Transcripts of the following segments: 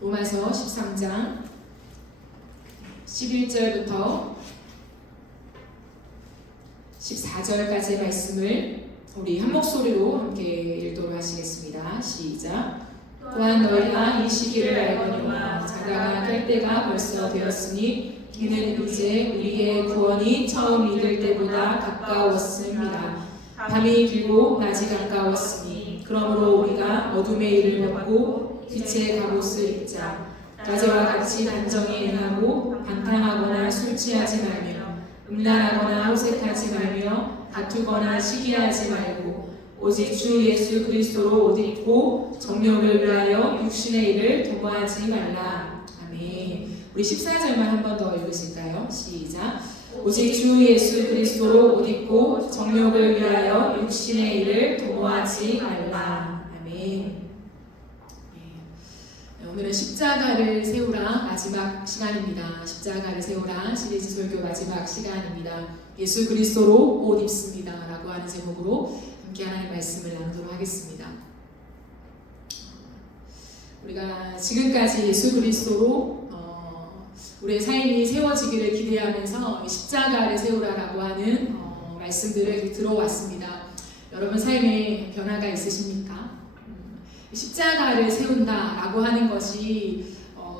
로마서 13장 11절부터 14절까지의 말씀을 우리 한 목소리로 함께 읽도록 하시겠습니다. 시작. 또한 너희가 이 시기를 알거니와 자라가 될 때가 벌써 되었으니 이는 이제 우리의 구원이 처음 이를 때보다 가까웠습니다. 밤이 길고 낮이 가까웠으니 그러므로 우리가 어둠의 일을 벗고 빛의 갑옷을 입자. 낮에와 같이 단정히 행하고 방탕하거나 술 취하지 말며 음란하거나 호색하지 말며 다투거나 시기하지 말고 오직 주 예수 그리스도로 옷 입고 정욕을 위하여 육신의 일을 도모하지 말라. 아멘. 우리 14절만 한 번 더 읽으실까요? 시작. 오직 주 예수 그리스도로 옷 입고 정욕을 위하여 육신의 일을 도모하지 말라. 아멘. 오늘은 십자가를 세우라 마지막 시간입니다. 십자가를 세우라 시리즈 설교 마지막 시간입니다. 예수 그리스도로 옷 입습니다 라고 하는 제목으로 함께 하나님의 말씀을 나누도록 하겠습니다. 우리가 지금까지 예수 그리스도로 우리의 삶이 세워지기를 기대하면서 십자가를 세우라라고 하는 말씀들을 들어왔습니다. 여러분 삶에 변화가 있으십니까? 십자가를 세운다라고 하는 것이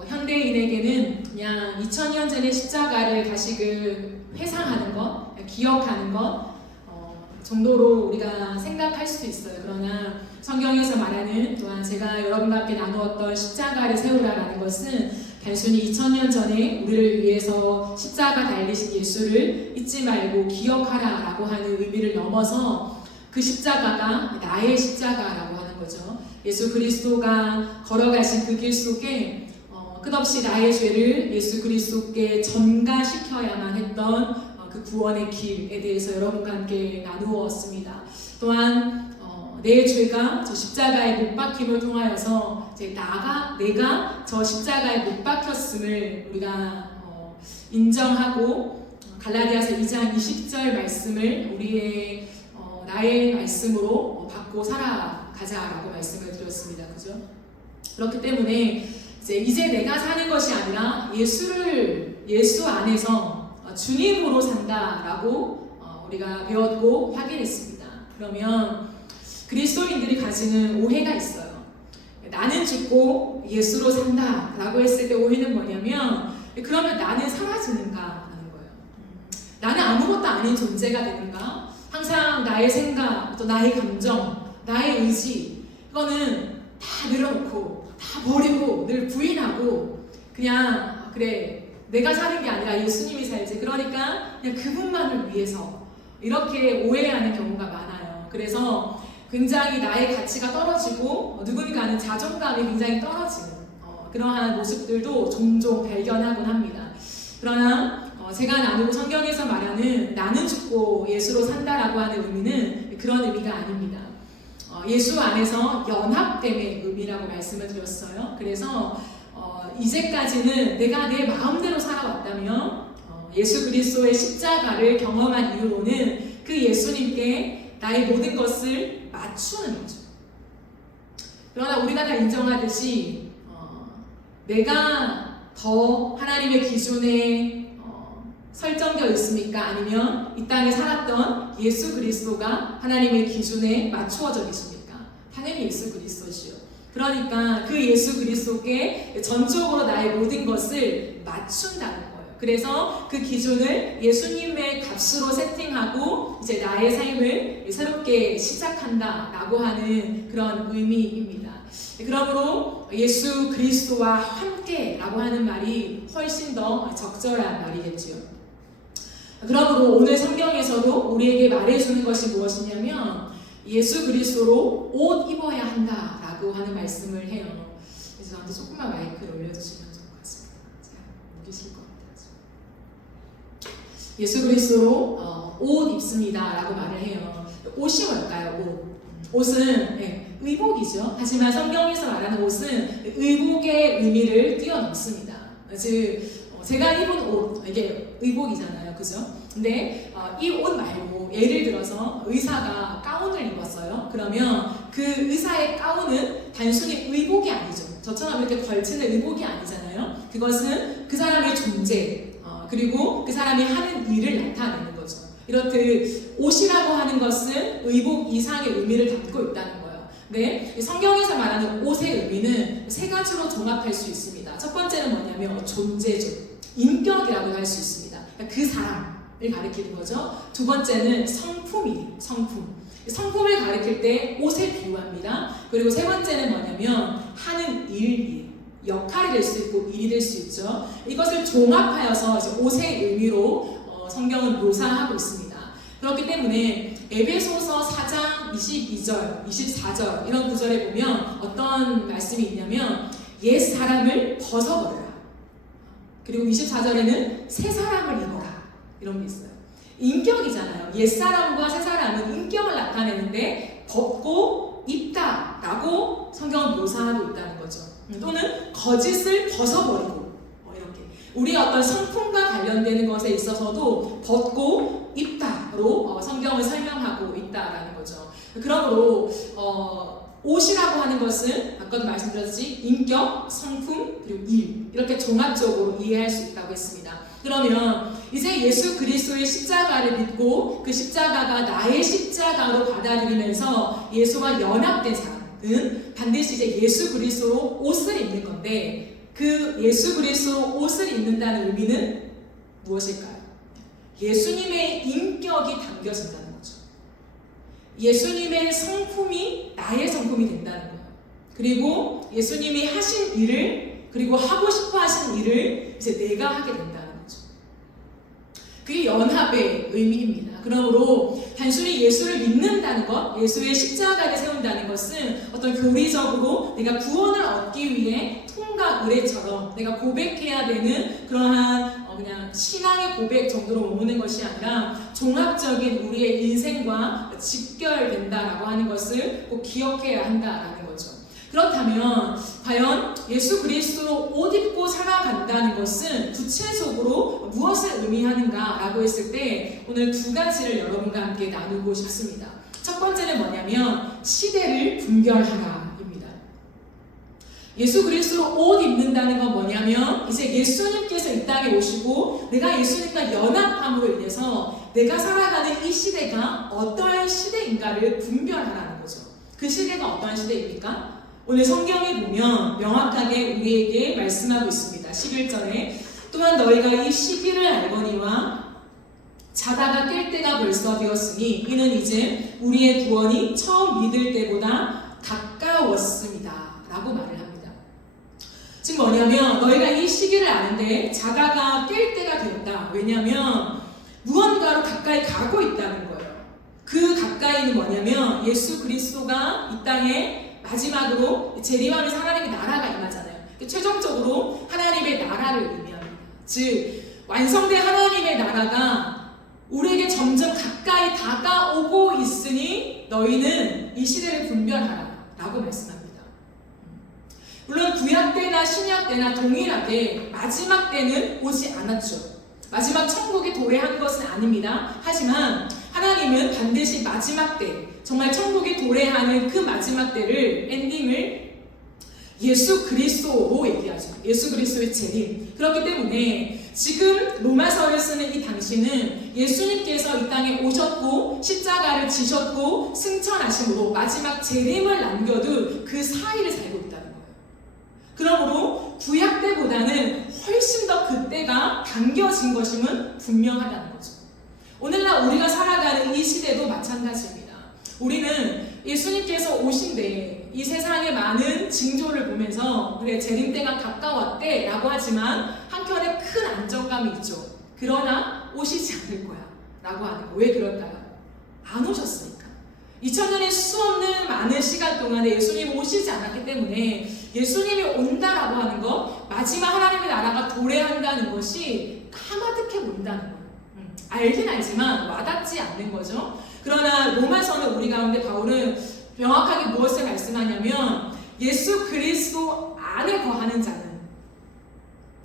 현대인에게는 그냥 2000년 전의 십자가를 다시금 회상하는 것, 기억하는 것 정도로 우리가 생각할 수도 있어요. 그러나 성경에서 말하는 또한 제가 여러분과 함께 나누었던 십자가를 세우라라는 것은 단순히 2000년 전에 우리를 위해서 십자가 달리신 예수를 잊지 말고 기억하라라고 하는 의미를 넘어서 그 십자가가 나의 십자가라고 하는 거죠. 예수 그리스도가 걸어가신 그 길 속에 끝없이 나의 죄를 예수 그리스도께 전가시켜야만 했던 그 구원의 길에 대해서 여러분과 함께 나누었습니다. 또한 내 죄가 저 십자가에 못 박힘을 통하여서 내가 저 십자가에 못 박혔음을 우리가 인정하고 갈라디아서 2장 20절 말씀을 우리의 나의 말씀으로 받고 살아가자라고 말씀을 드렸습니다. 그죠? 그렇기 때문에 이제 내가 사는 것이 아니라 예수 안에서 주님으로 산다라고 우리가 배웠고 확인했습니다. 그러면 그리스도인들이 가지는 오해가 있어요. 나는 죽고 예수로 산다라고 했을 때 오해는 뭐냐면 그러면 나는 사라지는가 하는 거예요. 나는 아무것도 아닌 존재가 되는가? 항상 나의 생각, 또 나의 감정, 나의 의지 이거는 다 늘어놓고 다 버리고 늘 부인하고 그냥 그래 내가 사는 게 아니라 예수님이 살지 그러니까 그냥 그분만을 위해서 이렇게 오해하는 경우가 많아요. 그래서 굉장히 나의 가치가 떨어지고 누군가는 자존감이 굉장히 떨어지는 그러한 모습들도 종종 발견하곤 합니다. 그러나 제가 나누고 성경에서 말하는 나는 죽고 예수로 산다라고 하는 의미는 그런 의미가 아닙니다. 예수 안에서 연합됨의 의미라고 말씀을 드렸어요. 그래서 이제까지는 내가 내 마음대로 살아왔다면 예수 그리스도의 십자가를 경험한 이후로는 그 예수님께 나의 모든 것을 맞추는 거죠. 그러나 우리가 다 인정하듯이 내가 더 하나님의 기준에 설정되어 있습니까? 아니면 이 땅에 살았던 예수 그리스도가 하나님의 기준에 맞추어져 계십니까? 당연히 예수 그리스도시요. 그러니까 그 예수 그리스도께 전적으로 나의 모든 것을 맞춘다는 거예요. 그래서 그 기준을 예수님의 값으로 세팅하고 이제 나의 삶을 새롭게 시작한다라고 하는 그런 의미입니다. 그러므로 예수 그리스도와 함께라고 하는 말이 훨씬 더 적절한 말이겠죠. 그러므로 오늘 성경에서도 우리에게 말해주는 것이 무엇이냐면 예수 그리스도로 옷 입어야 한다라고 하는 말씀을 해요. 그래서 저한테 조금만 마이크를 올려주시면 좋을 것 같습니다. 제가 못 계실 것 같아요. 예수 그리스도로 옷 입습니다라고 말을 해요. 옷이 뭘까요? 옷은 의복이죠. 하지만 성경에서 말하는 옷은 의복의 의미를 뛰어넘습니다. 즉 제가 입은 옷, 이게 의복이잖아요. 그죠? 근데 이 옷 말고 예를 들어서 의사가 가운을 입었어요. 그러면 그 의사의 가운은 단순히 의복이 아니죠. 저처럼 이렇게 걸치는 의복이 아니잖아요. 그것은 그 사람의 존재, 그리고 그 사람이 하는 일을 나타내는 거죠. 이렇듯 옷이라고 하는 것은 의복 이상의 의미를 담고 있다는 거예요. 네, 성경에서 말하는 옷의 의미는 세 가지로 종합할 수 있습니다. 첫 번째는 뭐냐면 존재죠. 인격이라고 할 수 있습니다. 그 사람을 가리키는 거죠. 두 번째는 성품을 가리킬 때 옷에 비유합니다. 그리고 세 번째는 뭐냐면 하는 일, 역할이 될 수 있고 일이 될 수 있죠. 이것을 종합하여서 이제 옷의 의미로 성경은 묘사하고 있습니다. 그렇기 때문에 에베소서 4장 22절, 24절 이런 구절에 보면 어떤 말씀이 있냐면 옛 사람을 벗어버려라. 그리고 24절에는 새 사람을 입어라. 이런 게 있어요. 인격이잖아요. 옛 사람과 새 사람은 인격을 나타내는데 벗고 입다라고 성경은 묘사하고 있다는 거죠. 또는 거짓을 벗어버리고 이렇게 우리의 어떤 성품과 관련되는 것에 있어서도 벗고 입다로 성경을 설명하고 있다라는 거죠. 그러므로 옷이라고 하는 것은 아까도 말씀드렸듯이 인격, 성품, 그리고 일 이렇게 종합적으로 이해할 수 있다고 했습니다. 그러면 이제 예수 그리스도의 십자가를 믿고 그 십자가가 나의 십자가로 받아들이면서 예수와 연합된 사람은 반드시 이제 예수 그리스도로 옷을 입는 건데 그 예수 그리스도로 옷을 입는다는 의미는 무엇일까요? 예수님의 인격이 담겨진다는 거죠. 예수님의 성품이 나의 성품이 된다는 거예요. 그리고 예수님이 하신 일을 그리고 하고 싶어 하신 일을 이제 내가 하게 된다는 거죠. 그게 연합의 의미입니다. 그러므로 단순히 예수를 믿는다는 것, 예수의 십자가를 세운다는 것은 어떤 교리적으로 내가 구원을 얻기 위해 통과 의례처럼 내가 고백해야 되는 그러한 그냥 신앙의 고백 정도로 머무는 것이 아니라 종합적인 우리의 인생과 직결된다라고 하는 것을 꼭 기억해야 한다라는 거죠. 그렇다면 과연 예수 그리스도로 옷 입고 살아간다는 것은 구체적으로 무엇을 의미하는가라고 했을 때 오늘 두 가지를 여러분과 함께 나누고 싶습니다. 첫 번째는 뭐냐면 시대를 분별하라 입니다. 예수 그리스도로 옷 입는다는 건 뭐냐면 이제 예수님께서 이 땅에 오시고 내가 예수님과 연합함으로 인해서 내가 살아가는 이 시대가 어떠한 시대인가를 분별하라는 거죠. 그 시대가 어떠한 시대입니까? 오늘 성경에 보면 명확하게 우리에게 말씀하고 있습니다. 11절에 또한 너희가 이 시기를 알거니와 자다가 깰 때가 벌써 되었으니 이는 이제 우리의 구원이 처음 믿을 때보다 가까웠습니다 라고 말을 합니다. 즉 뭐냐면 너희가 이 시기를 아는데 자다가 깰 때가 되었다. 왜냐하면 무언가로 가까이 가고 있다는 거예요. 그 가까이는 뭐냐면 예수 그리스도가 이 땅에 마지막으로 재림하면서 하나님의 나라가 임하잖아요. 최종적으로 하나님의 나라를 의미합니다. 즉 완성된 하나님의 나라가 우리에게 점점 가까이 다가오고 있으니 너희는 이 시대를 분별하라 라고 말씀합니다. 물론 구약 때나 신약 때나 동일하게 마지막 때는 오지 않았죠. 마지막 천국이 도래한 것은 아닙니다. 하지만 하나님은 반드시 마지막 때 정말 천국이 도래하는 그 마지막 때를 엔딩을 예수 그리스도로 얘기하죠. 예수 그리스도의 재림. 그렇기 때문에 지금 로마서를 쓰는 이 당시는 예수님께서 이 땅에 오셨고 십자가를 지셨고 승천하심으로 마지막 재림을 남겨둔 그 사이를 살고 있다는 거예요. 그러므로 구약 때보다는 훨씬 더 그때가 당겨진 것임은 분명하다는 거죠. 오늘날 우리가 살아가는 이 시대도 마찬가지입니다. 우리는 예수님께서 오신데 이 세상의 많은 징조를 보면서 그래 재림 때가 가까웠대 라고 하지만 한켠에 큰 안정감이 있죠. 그러나 오시지 않을 거야 라고 하는 거. 왜 그럴까요? 안 오셨으니까. 2000년의 수없는 많은 시간 동안에 예수님이 오시지 않았기 때문에 예수님이 온다라고 하는 것, 마지막 하나님의 나라가 도래한다는 것이 까마득해 보인다는 거예요. 알긴 알지만 와닿지 않는 거죠. 그러나 로마서는 우리 가운데 바울은 명확하게 무엇을 말씀하냐면 예수 그리스도 안에 거하는 자는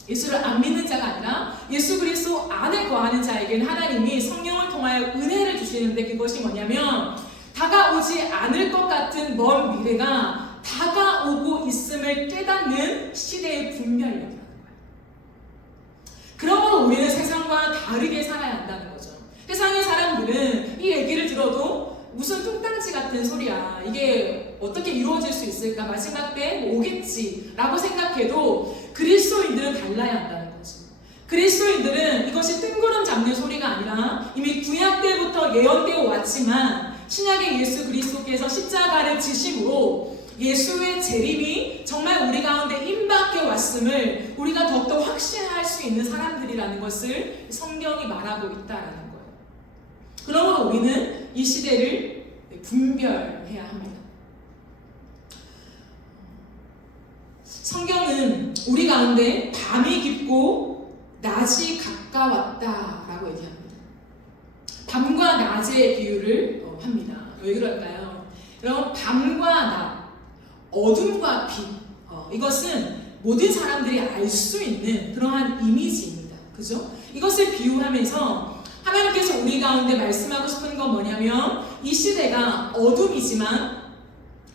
예수를 안 믿는 자가 아니라 예수 그리스도 안에 거하는 자에게는 하나님이 성령을 통하여 은혜를 주시는데, 그것이 뭐냐면 다가오지 않을 것 같은 먼 미래가 다가오고 있음을 깨닫는 시대의 분별력이라는 거예요. 그러므로 우리는 세상과 다르게 살아야 한다는 거죠. 세상의 사람들은 이 얘기를 들어도 무슨 뚱땅지 같은 소리야, 이게 어떻게 이루어질 수 있을까, 마지막 때 오겠지 라고 생각해도 그리스도인들은 달라야 한다는 거죠. 그리스도인들은 이것이 뜬구름 잡는 소리가 아니라 이미 구약 때부터 예언되어 왔지만 신약의 예수 그리스도께서 십자가를 지심으로 예수의 재림이 정말 우리 가운데 임박해 왔음을 우리가 더욱더 확신할 수 있는 사람들이라는 것을 성경이 말하고 있다라는 거예요. 그러므로 우리는 이 시대를 분별해야 합니다. 성경은 우리 가운데 밤이 깊고 낮이 가까웠다라고 얘기합니다. 밤과 낮의 비유를 합니다. 왜 그럴까요? 여러분, 밤과 낮, 어둠과 빛, 이것은 모든 사람들이 알 수 있는 그러한 이미지입니다. 그죠? 이것을 비유하면서 하나님께서 우리 가운데 말씀하고 싶은 건 뭐냐면, 이 시대가 어둠이지만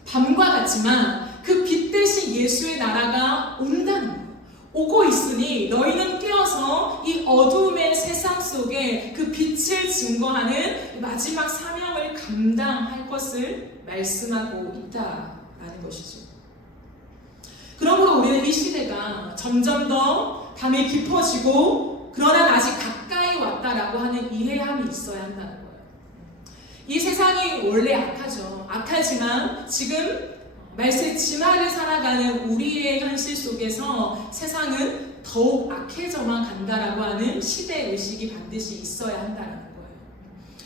밤과 같지만 그 빛 대신 예수의 나라가 온다는 거예요. 오고 있으니 너희는 깨어서 이 어둠의 세상 속에 그 빛을 증거하는 마지막 사명을 감당할 것을 말씀하고 있다라는 것이죠. 그러므로 우리는 이 시대가 점점 더 밤이 깊어지고 그러나 아직 가까이 왔다라고 하는 이해함이 있어야 한다는 거예요. 이 세상이 원래 악하죠. 악하지만 지금 말세 진화를 살아가는 우리의 현실 속에서 세상은 더욱 악해져만 간다라고 하는 시대의식이 반드시 있어야 한다는 거예요.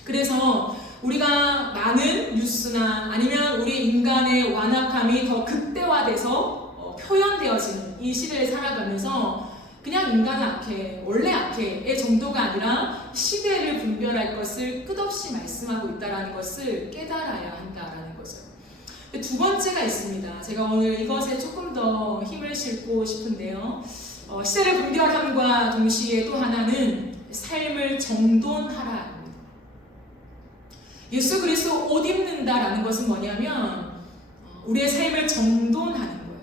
그래서 우리가 많은 뉴스나 아니면 우리 인간의 완악함이 더 극대화돼서 표현되어지는 이 시대를 살아가면서 그냥 인간은 악해, 원래 악해의 정도가 아니라 시대를 분별할 것을 끝없이 말씀하고 있다는 것을 깨달아야 한다라는 거죠. 두 번째가 있습니다. 제가 오늘 이것에 조금 더 힘을 싣고 싶은데요. 시대를 분별함과 동시에 또 하나는 삶을 정돈하라입니다. 예수 그리스도 옷 입는다라는 것은 뭐냐면 우리의 삶을 정돈하는 거예요.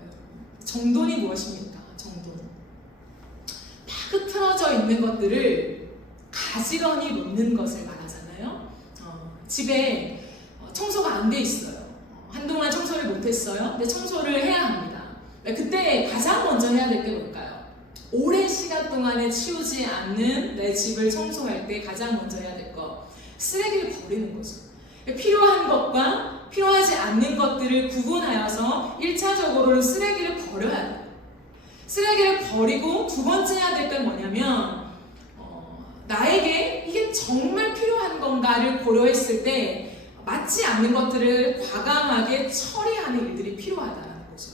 정돈이 무엇입니까? 정돈. 막 흐트러져 있는 것들을 가지런히 놓는 것을 말하잖아요. 집에 청소가 안 돼 있어요. 한동안 청소를 못했어요. 근데 청소를 해야 합니다. 그때 가장 먼저 해야 될 게 뭘까요? 오랜 시간 동안에 치우지 않는 내 집을 청소할 때 가장 먼저 해야 될 거, 쓰레기를 버리는 거죠. 필요한 것과 필요하지 않는 것들을 구분하여서 1차적으로는 쓰레기를 버려야 돼요. 쓰레기를 버리고 두 번째 해야 될 건 뭐냐면 나에게 이게 정말 필요한 건가를 고려했을 때 맞지 않는 것들을 과감하게 처리하는 일들이 필요하다는 거죠.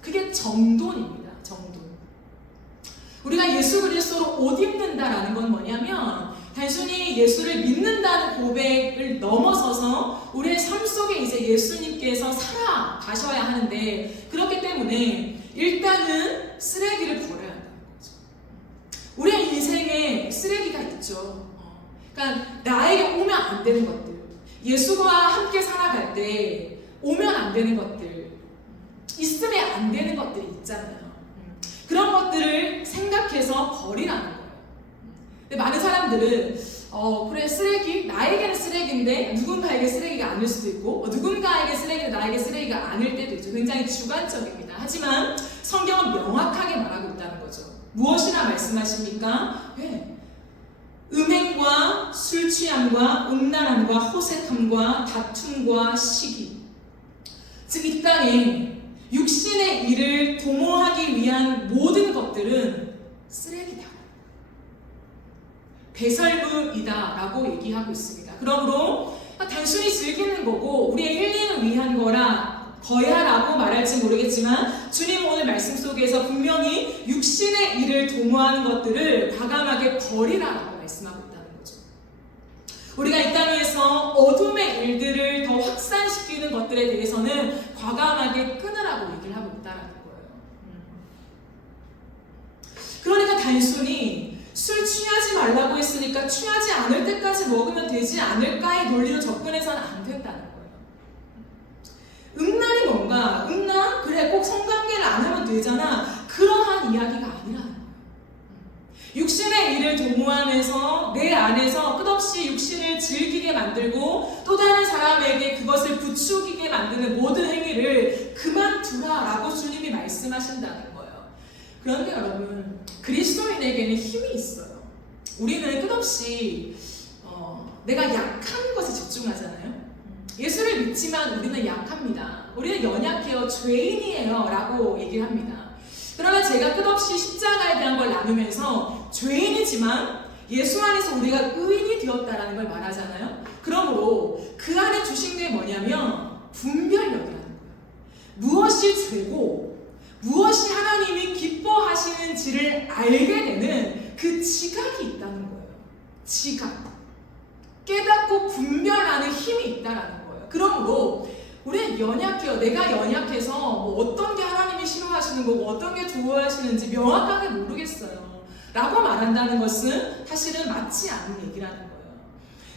그게 정돈입니다. 정돈. 우리가 예수 그리스도로 옷 입는다라는 건 뭐냐면 단순히 예수를 믿는다는 고백을 넘어서서 우리의 삶 속에 이제 예수님께서 살아가셔야 하는데, 그렇기 때문에 일단은 쓰레기를 버려야 한다는 거죠. 우리의 인생에 쓰레기가 있죠. 그러니까 나에게 오면 안 되는 것들, 예수와 함께 살아갈 때 오면 안 되는 것들, 있으면 안 되는 것들이 있잖아요. 그런 것들을 생각해서 버리라는 거예요. 근데 많은 사람들은 그래, 쓰레기, 나에게는 쓰레기인데 누군가에게 쓰레기가 아닐 수도 있고 누군가에게 쓰레기는 나에게 쓰레기가 아닐 때도 있죠. 굉장히 주관적입니다. 하지만 성경은 명확하게 말하고 있다는 거죠. 무엇이라 말씀하십니까? 네. 음행과 술 취함과 음란함과 호색함과 다툼과 시기, 즉 이 땅에 육신의 일을 도모하기 위한 모든 것들은 쓰레기다, 배설물이다 라고 얘기하고 있습니다. 그러므로 단순히 즐기는 거고 우리의 힐링을 위한 거야 라고 말할지 모르겠지만 주님 오늘 말씀 속에서 분명히 육신의 일을 도모하는 것들을 과감하게 버리라라고 말씀하고 있다는 거죠. 우리가 이 땅에서 어둠의 일들을 더 확산시키는 것들에 대해서는 과감하게 끊으라고 얘기를 하고 있다는 거예요. 단순히 술 취하지 말라고 했으니까 취하지 않을 때까지 먹으면 되지 않을까의 논리로 접근해서는 안 된다는 거예요. 음란이 뭔가? 음란? 그래, 꼭 성관계를 안 하면 되잖아. 그러한 이야기가 아니라는 거예요. 육신의 일을 도모하면서 내 안에서 끝없이 육신을 즐기게 만들고 또 다른 사람에게 그것을 부추기게 만드는 모든 행위를 그만두라라고 주님이 말씀하신다는 거예요. 그런데 여러분, 그리스도인에게는 힘이 있어요. 우리는 끝없이 내가 약한 것에 집중하잖아요. 예수를 믿지만 우리는 약합니다. 우리는 연약해요. 죄인이에요. 라고 얘기를 합니다. 그러나 제가 끝없이 십자가에 대한 걸 나누면서 죄인이지만 예수 안에서 우리가 의인이 되었다라는 걸 말하잖아요. 그러므로 그 안에 주신 게 뭐냐면 분별력이라는 거예요. 무엇이 죄고 무엇이 하나님이 기뻐하시는지를 알게 되는 그 지각이 있다는 거예요. 지각. 깨닫고 분별하는 힘이 있다는 거예요. 그러므로 우리는 연약해요. 내가 연약해서 어떤 게 하나님이 싫어하시는 거고 어떤 게 좋아하시는지 명확하게 모르겠어요. 라고 말한다는 것은 사실은 맞지 않는 얘기라는 거예요.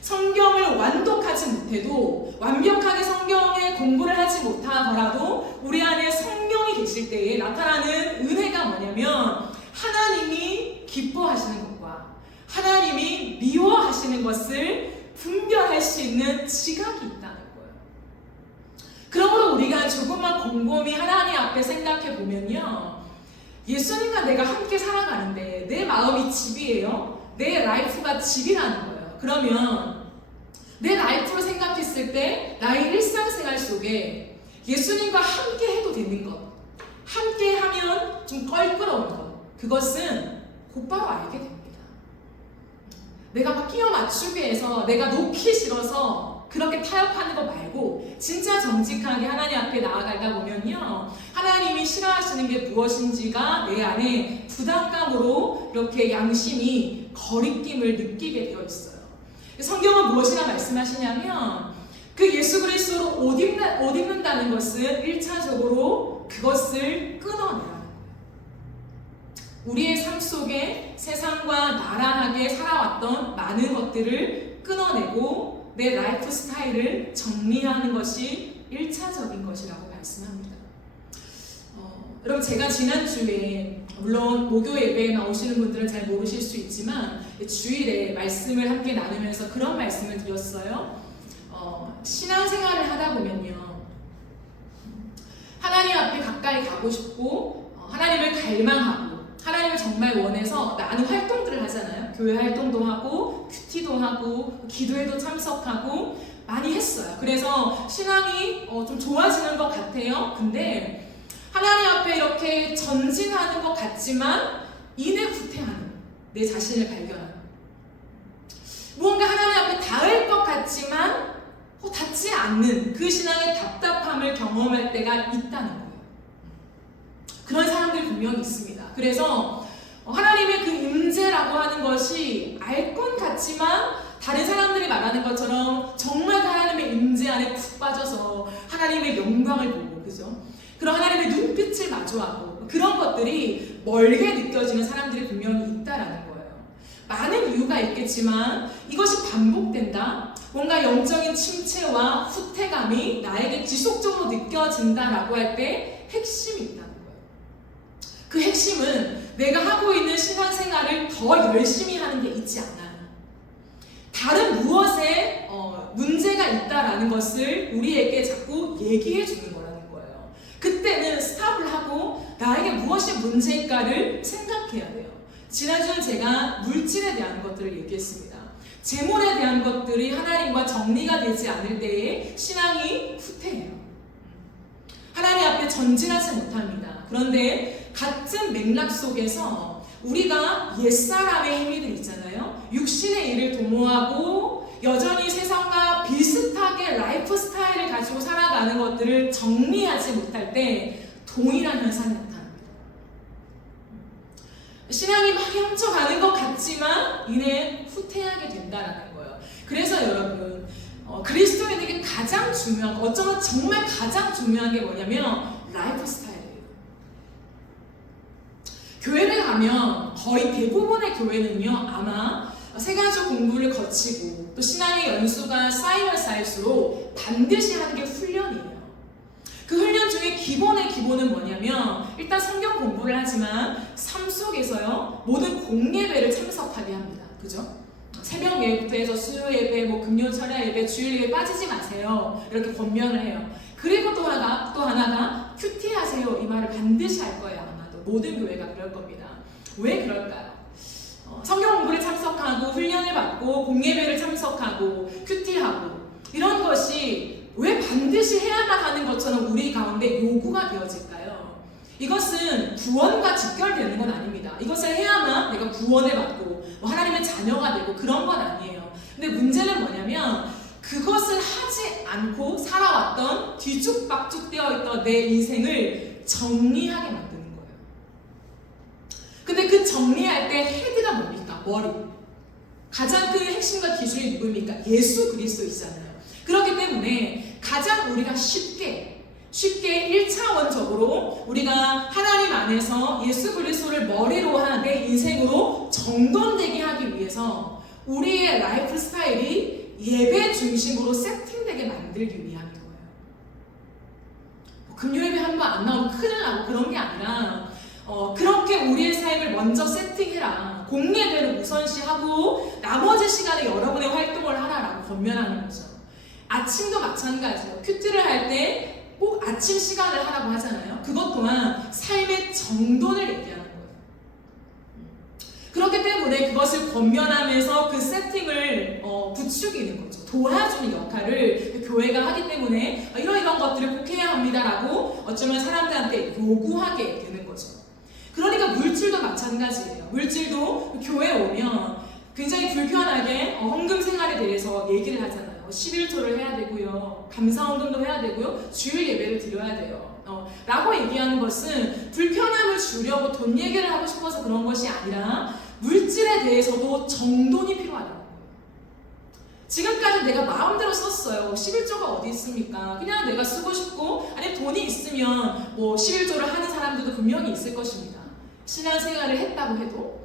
성경을 완독하지 못해도 완벽하게 성경의 공부를 하지 못하더라도 우리 안에 성령이 계실 때에 나타나는 은혜가 뭐냐면 하나님이 기뻐하시는 것과 하나님이 미워하시는 것을 분별할 수 있는 지각이 있다는 거예요. 그러므로 우리가 조금만 곰곰이 하나님 앞에 생각해 보면요, 예수님과 내가 함께 살아가는데 내 마음이 집이에요. 내 라이프가 집이라는 거예요. 그러면 내 라이프로 생각했을 때 나의 일상생활 속에 예수님과 함께 해도 되는 것, 함께 하면 좀 껄끄러운 것, 그것은 곧바로 알게 됩니다. 내가 막 끼워 맞추기 해서 내가 놓기 싫어서 그렇게 타협하는 거 말고 진짜 정직하게 하나님 앞에 나아가다 보면요, 하나님이 싫어하시는 게 무엇인지가 내 안에 부담감으로 이렇게 양심이 거리낌을 느끼게 되어 있어요. 성경은 무엇이라 말씀하시냐면 그 예수 그리스도로 옷 입는다는 것은 1차적으로 그것을 끊어내라는 거예요. 우리의 삶 속에 세상과 나란하게 살아왔던 많은 것들을 끊어내고 내 라이프 스타일을 정리하는 것이 1차적인 것이라고 말씀합니다. 여러분, 제가 지난주에 물론 목요 예배에 나오시는 분들은 잘 모르실 수 있지만 주일에 말씀을 함께 나누면서 그런 말씀을 드렸어요. 신앙생활을 하다 보면요, 하나님 앞에 가까이 가고 싶고 하나님을 갈망하고 하나님을 정말 원해서 많은 활동들을 하잖아요. 교회 활동도 하고 큐티도 하고 기도회도 참석하고 많이 했어요. 그래서 신앙이 좀 좋아지는 것 같아요. 근데 하나님 앞에 이렇게 전진하는 것 같지만 이내 후퇴하는 내 자신을 발견하는, 무언가 하나님 앞에 닿을 것 같지만 닿지 않는 그 신앙의 답답함을 경험할 때가 있다는 거예요. 그런 사람들이 분명히 있습니다. 그래서 하나님의 그 임재라고 하는 것이 알 것 같지만 다른 사람들이 말하는 것처럼 정말 하나님의 임재 안에 푹 빠져서 하나님의 영광을 보고, 그죠? 그런 하나님의 눈빛을 마주하고 그런 것들이 멀게 느껴지는 사람들이 분명히 있다라는 거예요. 많은 이유가 있겠지만 이것이 반복된다, 뭔가 영적인 침체와 후퇴감이 나에게 지속적으로 느껴진다라고 할 때 핵심이 있다는 거예요. 그 핵심은 내가 하고 있는 신앙생활을 더 열심히 하는 게 있지 않아요. 다른 무엇에 문제가 있다라는 것을 우리에게 자꾸 얘기해 주는 거라는 거예요. 그때는 스탑을 하고 나에게 무엇이 문제일까를 생각해야 돼요. 지난주는 제가 물질에 대한 것들을 얘기했습니다. 재물에 대한 것들이 하나님과 정리가 되지 않을 때에 신앙이 후퇴해요. 하나님 앞에 전진하지 못합니다. 그런데 같은 맥락 속에서 우리가 옛사람의 행위들 있잖아요. 육신의 일을 도모하고 여전히 세상과 비슷하게 라이프 스타일을 가지고 살아가는 것들을 정리하지 못할 때 동일한 현상이 나타납니다. 신앙이 막 훔쳐가는 것 같지만 이내 후퇴하게 된다는 거예요. 그래서 여러분, 그리스도인에게 가장 중요한, 어쩌면 정말 가장 중요한 게 뭐냐면 라이프 스타일이에요. 교회를 가면 거의 대부분의 교회는요, 아마 세가지 공부를 거치고 또 신앙의 연수가 쌓이면 쌓일수록 반드시 하는 게 훈련이에요. 그 훈련 중에 기본의 기본은 뭐냐면 일단 성경 공부를 하지만 삶 속에서요 모든 공예배를 참석하게 합니다. 그죠? 새벽 예배부터 해서 수요 예배, 뭐 금요 철야 예배, 주일 예배 빠지지 마세요. 이렇게 권면을 해요. 그리고 또 하나가 큐티 하세요. 이 말을 반드시 할 거예요. 아마도 모든 교회가 그럴 겁니다. 왜 그럴까요? 성경 공부를 참석하고 훈련을 받고 공예배를 참석하고 큐티하고 이런 것이 왜 반드시 해야만 하는 것처럼 우리 가운데 요구가 되어질까요? 이것은 구원과 직결되는 건 아닙니다. 이것을 해야만 내가 구원을 받고 하나님의 자녀가 되고 그런 건 아니에요. 근데 문제는 뭐냐면 그것을 하지 않고 살아왔던 뒤죽박죽 되어 있던 내 인생을 정리하게 만드는 거예요. 근데 그 정리할 때 헤드가 뭡니까? 머리. 가장 큰 핵심과 기준이 누구입니까? 예수 그리스도이잖아요. 그렇기 때문에 가장 우리가 쉽게 1차원적으로 우리가 하나님 안에서 예수 그리스도를 머리로 한 내 인생으로 정돈되게 하기 위해서 우리의 라이프 스타일이 예배 중심으로 세팅되게 만들기 위함인 거예요. 금요일에 한 번 안 나오면 큰일 나고 그런 게 아니라 그렇게 우리의 삶을 먼저 세팅해라. 공예배를 우선시하고 나머지 시간에 여러분의 활동을 하라라고 권면하는 거죠. 아침도 마찬가지예요. 큐티를 할 때 꼭 아침 시간을 하라고 하잖아요. 그것 또한 삶의 정돈을 얘기하는 거예요. 그렇기 때문에 그것을 권면하면서 그 세팅을 부추기는 거죠. 도와주는 역할을 교회가 하기 때문에 이런 것들을 꼭 해야 합니다라고 어쩌면 사람들한테 요구하게 되는 거죠. 그러니까 물질도 마찬가지예요. 물질도 교회에 오면 굉장히 불편하게 헌금 생활에 대해서 얘기를 하잖아요. 11조를 해야 되고요. 감사헌금도 해야 되고요. 주일 예배를 드려야 돼요. 라고 얘기하는 것은 불편함을 주려고 돈 얘기를 하고 싶어서 그런 것이 아니라 물질에 대해서도 정돈이 필요하다는 거예요. 지금까지 내가 마음대로 썼어요. 11조가 어디 있습니까? 그냥 내가 쓰고 싶고 아니면 돈이 있으면 뭐 11조를 하는 사람들도 분명히 있을 것입니다. 신앙생활을 했다고 해도.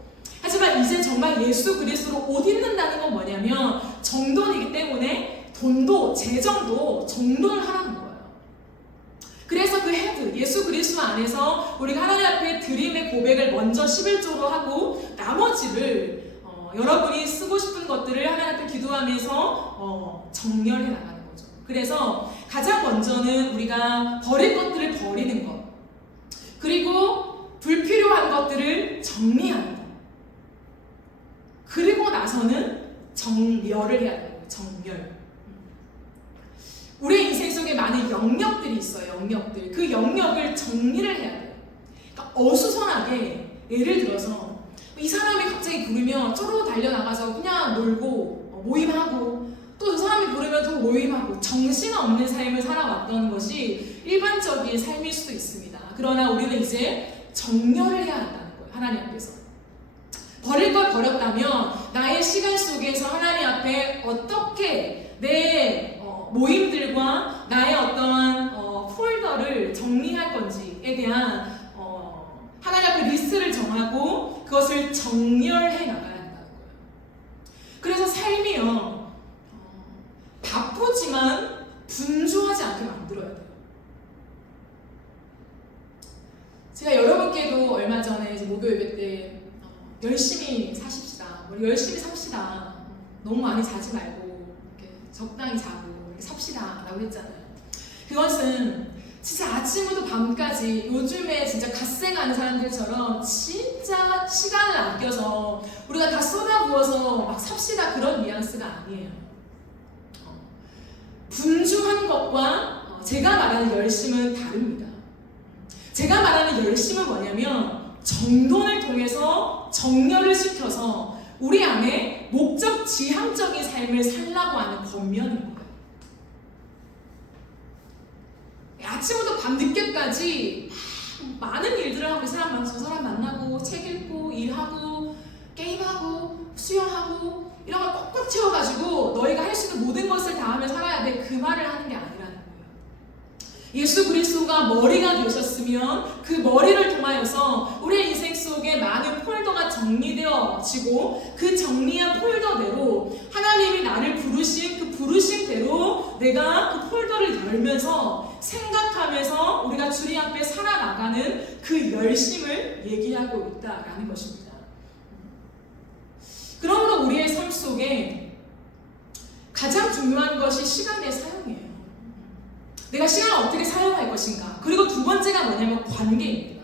하지만 이제 정말 예수 그리스도로 옷 입는다는 건 뭐냐면 정돈이기 때문에 돈도 재정도 정돈을 하라는 거예요. 그래서 그 헤드 예수 그리스도 안에서 우리가 하나님 앞에 드림의 고백을 먼저 11조로 하고 나머지를 여러분이 쓰고 싶은 것들을 하나님 앞에 기도하면서 정렬해 나가는 거죠. 그래서 가장 먼저는 우리가 버릴 것들을 버리는 것, 그리고 불필요한 것들을 정리하는 것, 그리고 나서는 정렬을 해야 돼요. 정렬. 우리 인생 속에 많은 영역들이 있어요. 영역들. 그 영역을 정리를 해야 돼요. 그러니까 어수선하게 예를 들어서 이 사람이 갑자기 부르면 쪼로 달려나가서 그냥 놀고 모임하고 또 저 사람이 부르면 또 모임하고 정신없는 삶을 살아왔던 것이 일반적인 삶일 수도 있습니다. 그러나 우리는 이제 정렬을 해야 한다는 거예요. 하나님 앞에서. 버릴 걸 버렸다면 나의 시간 속에서 하나님 앞에 어떻게 내 모임들과 나의 어떤 폴더를 정리할 건지에 대한 하나님 앞에 리스트를 정하고 그것을 정렬해 나가야 한다는 거예요. 그래서 삶이요 바쁘지만 분주하지 않게 만들어야 돼요. 제가 여러분께도 얼마 전에 목요 예배 때 열심히 사십시다. 열심히 삽시다. 너무 많이 자지 말고 이렇게 적당히 자고 이렇게 삽시다 라고 했잖아요. 그것은 진짜 아침부터 밤까지 요즘에 진짜 갓생하는 사람들처럼 진짜 시간을 아껴서 우리가 다 쏟아부어서 막 삽시다 그런 뉘앙스가 아니에요. 분주한 것과 제가 말하는 열심은 다릅니다. 제가 말하는 열심은 뭐냐면 정돈을 통해서 정렬을 시켜서 우리 안에 목적 지향적인 삶을 살라고 하는 권면인 거예요. 아침부터 밤늦게까지 많은 일들을 하고 이 사람 만나고 저 사람 만나고 책 읽고 일하고 게임하고 수영하고 이런 걸 꽉꽉 채워가지고 너희가 할 수 있는 모든 것을 다 하며 살아야 돼 그 말을 하는 게 아니라는 거예요. 예수 그리스도가 머리가 되셨으면 그 머리를 통하여서 우리의 인생 속에 많은 폴더가 정리되어지고 그 정리한 폴더대로 하나님이 나를 부르신 그 부르심대로 내가 그 폴더를 열면서 생각하면서 우리가 주님 앞에 살아나가는 그 열심을 얘기하고 있다라는 것입니다. 그러므로 우리의 삶 속에 가장 중요한 것이 시간의 사용이에요. 내가 시간을 어떻게 사용할 것인가. 그리고 두 번째가 뭐냐면 관계입니다.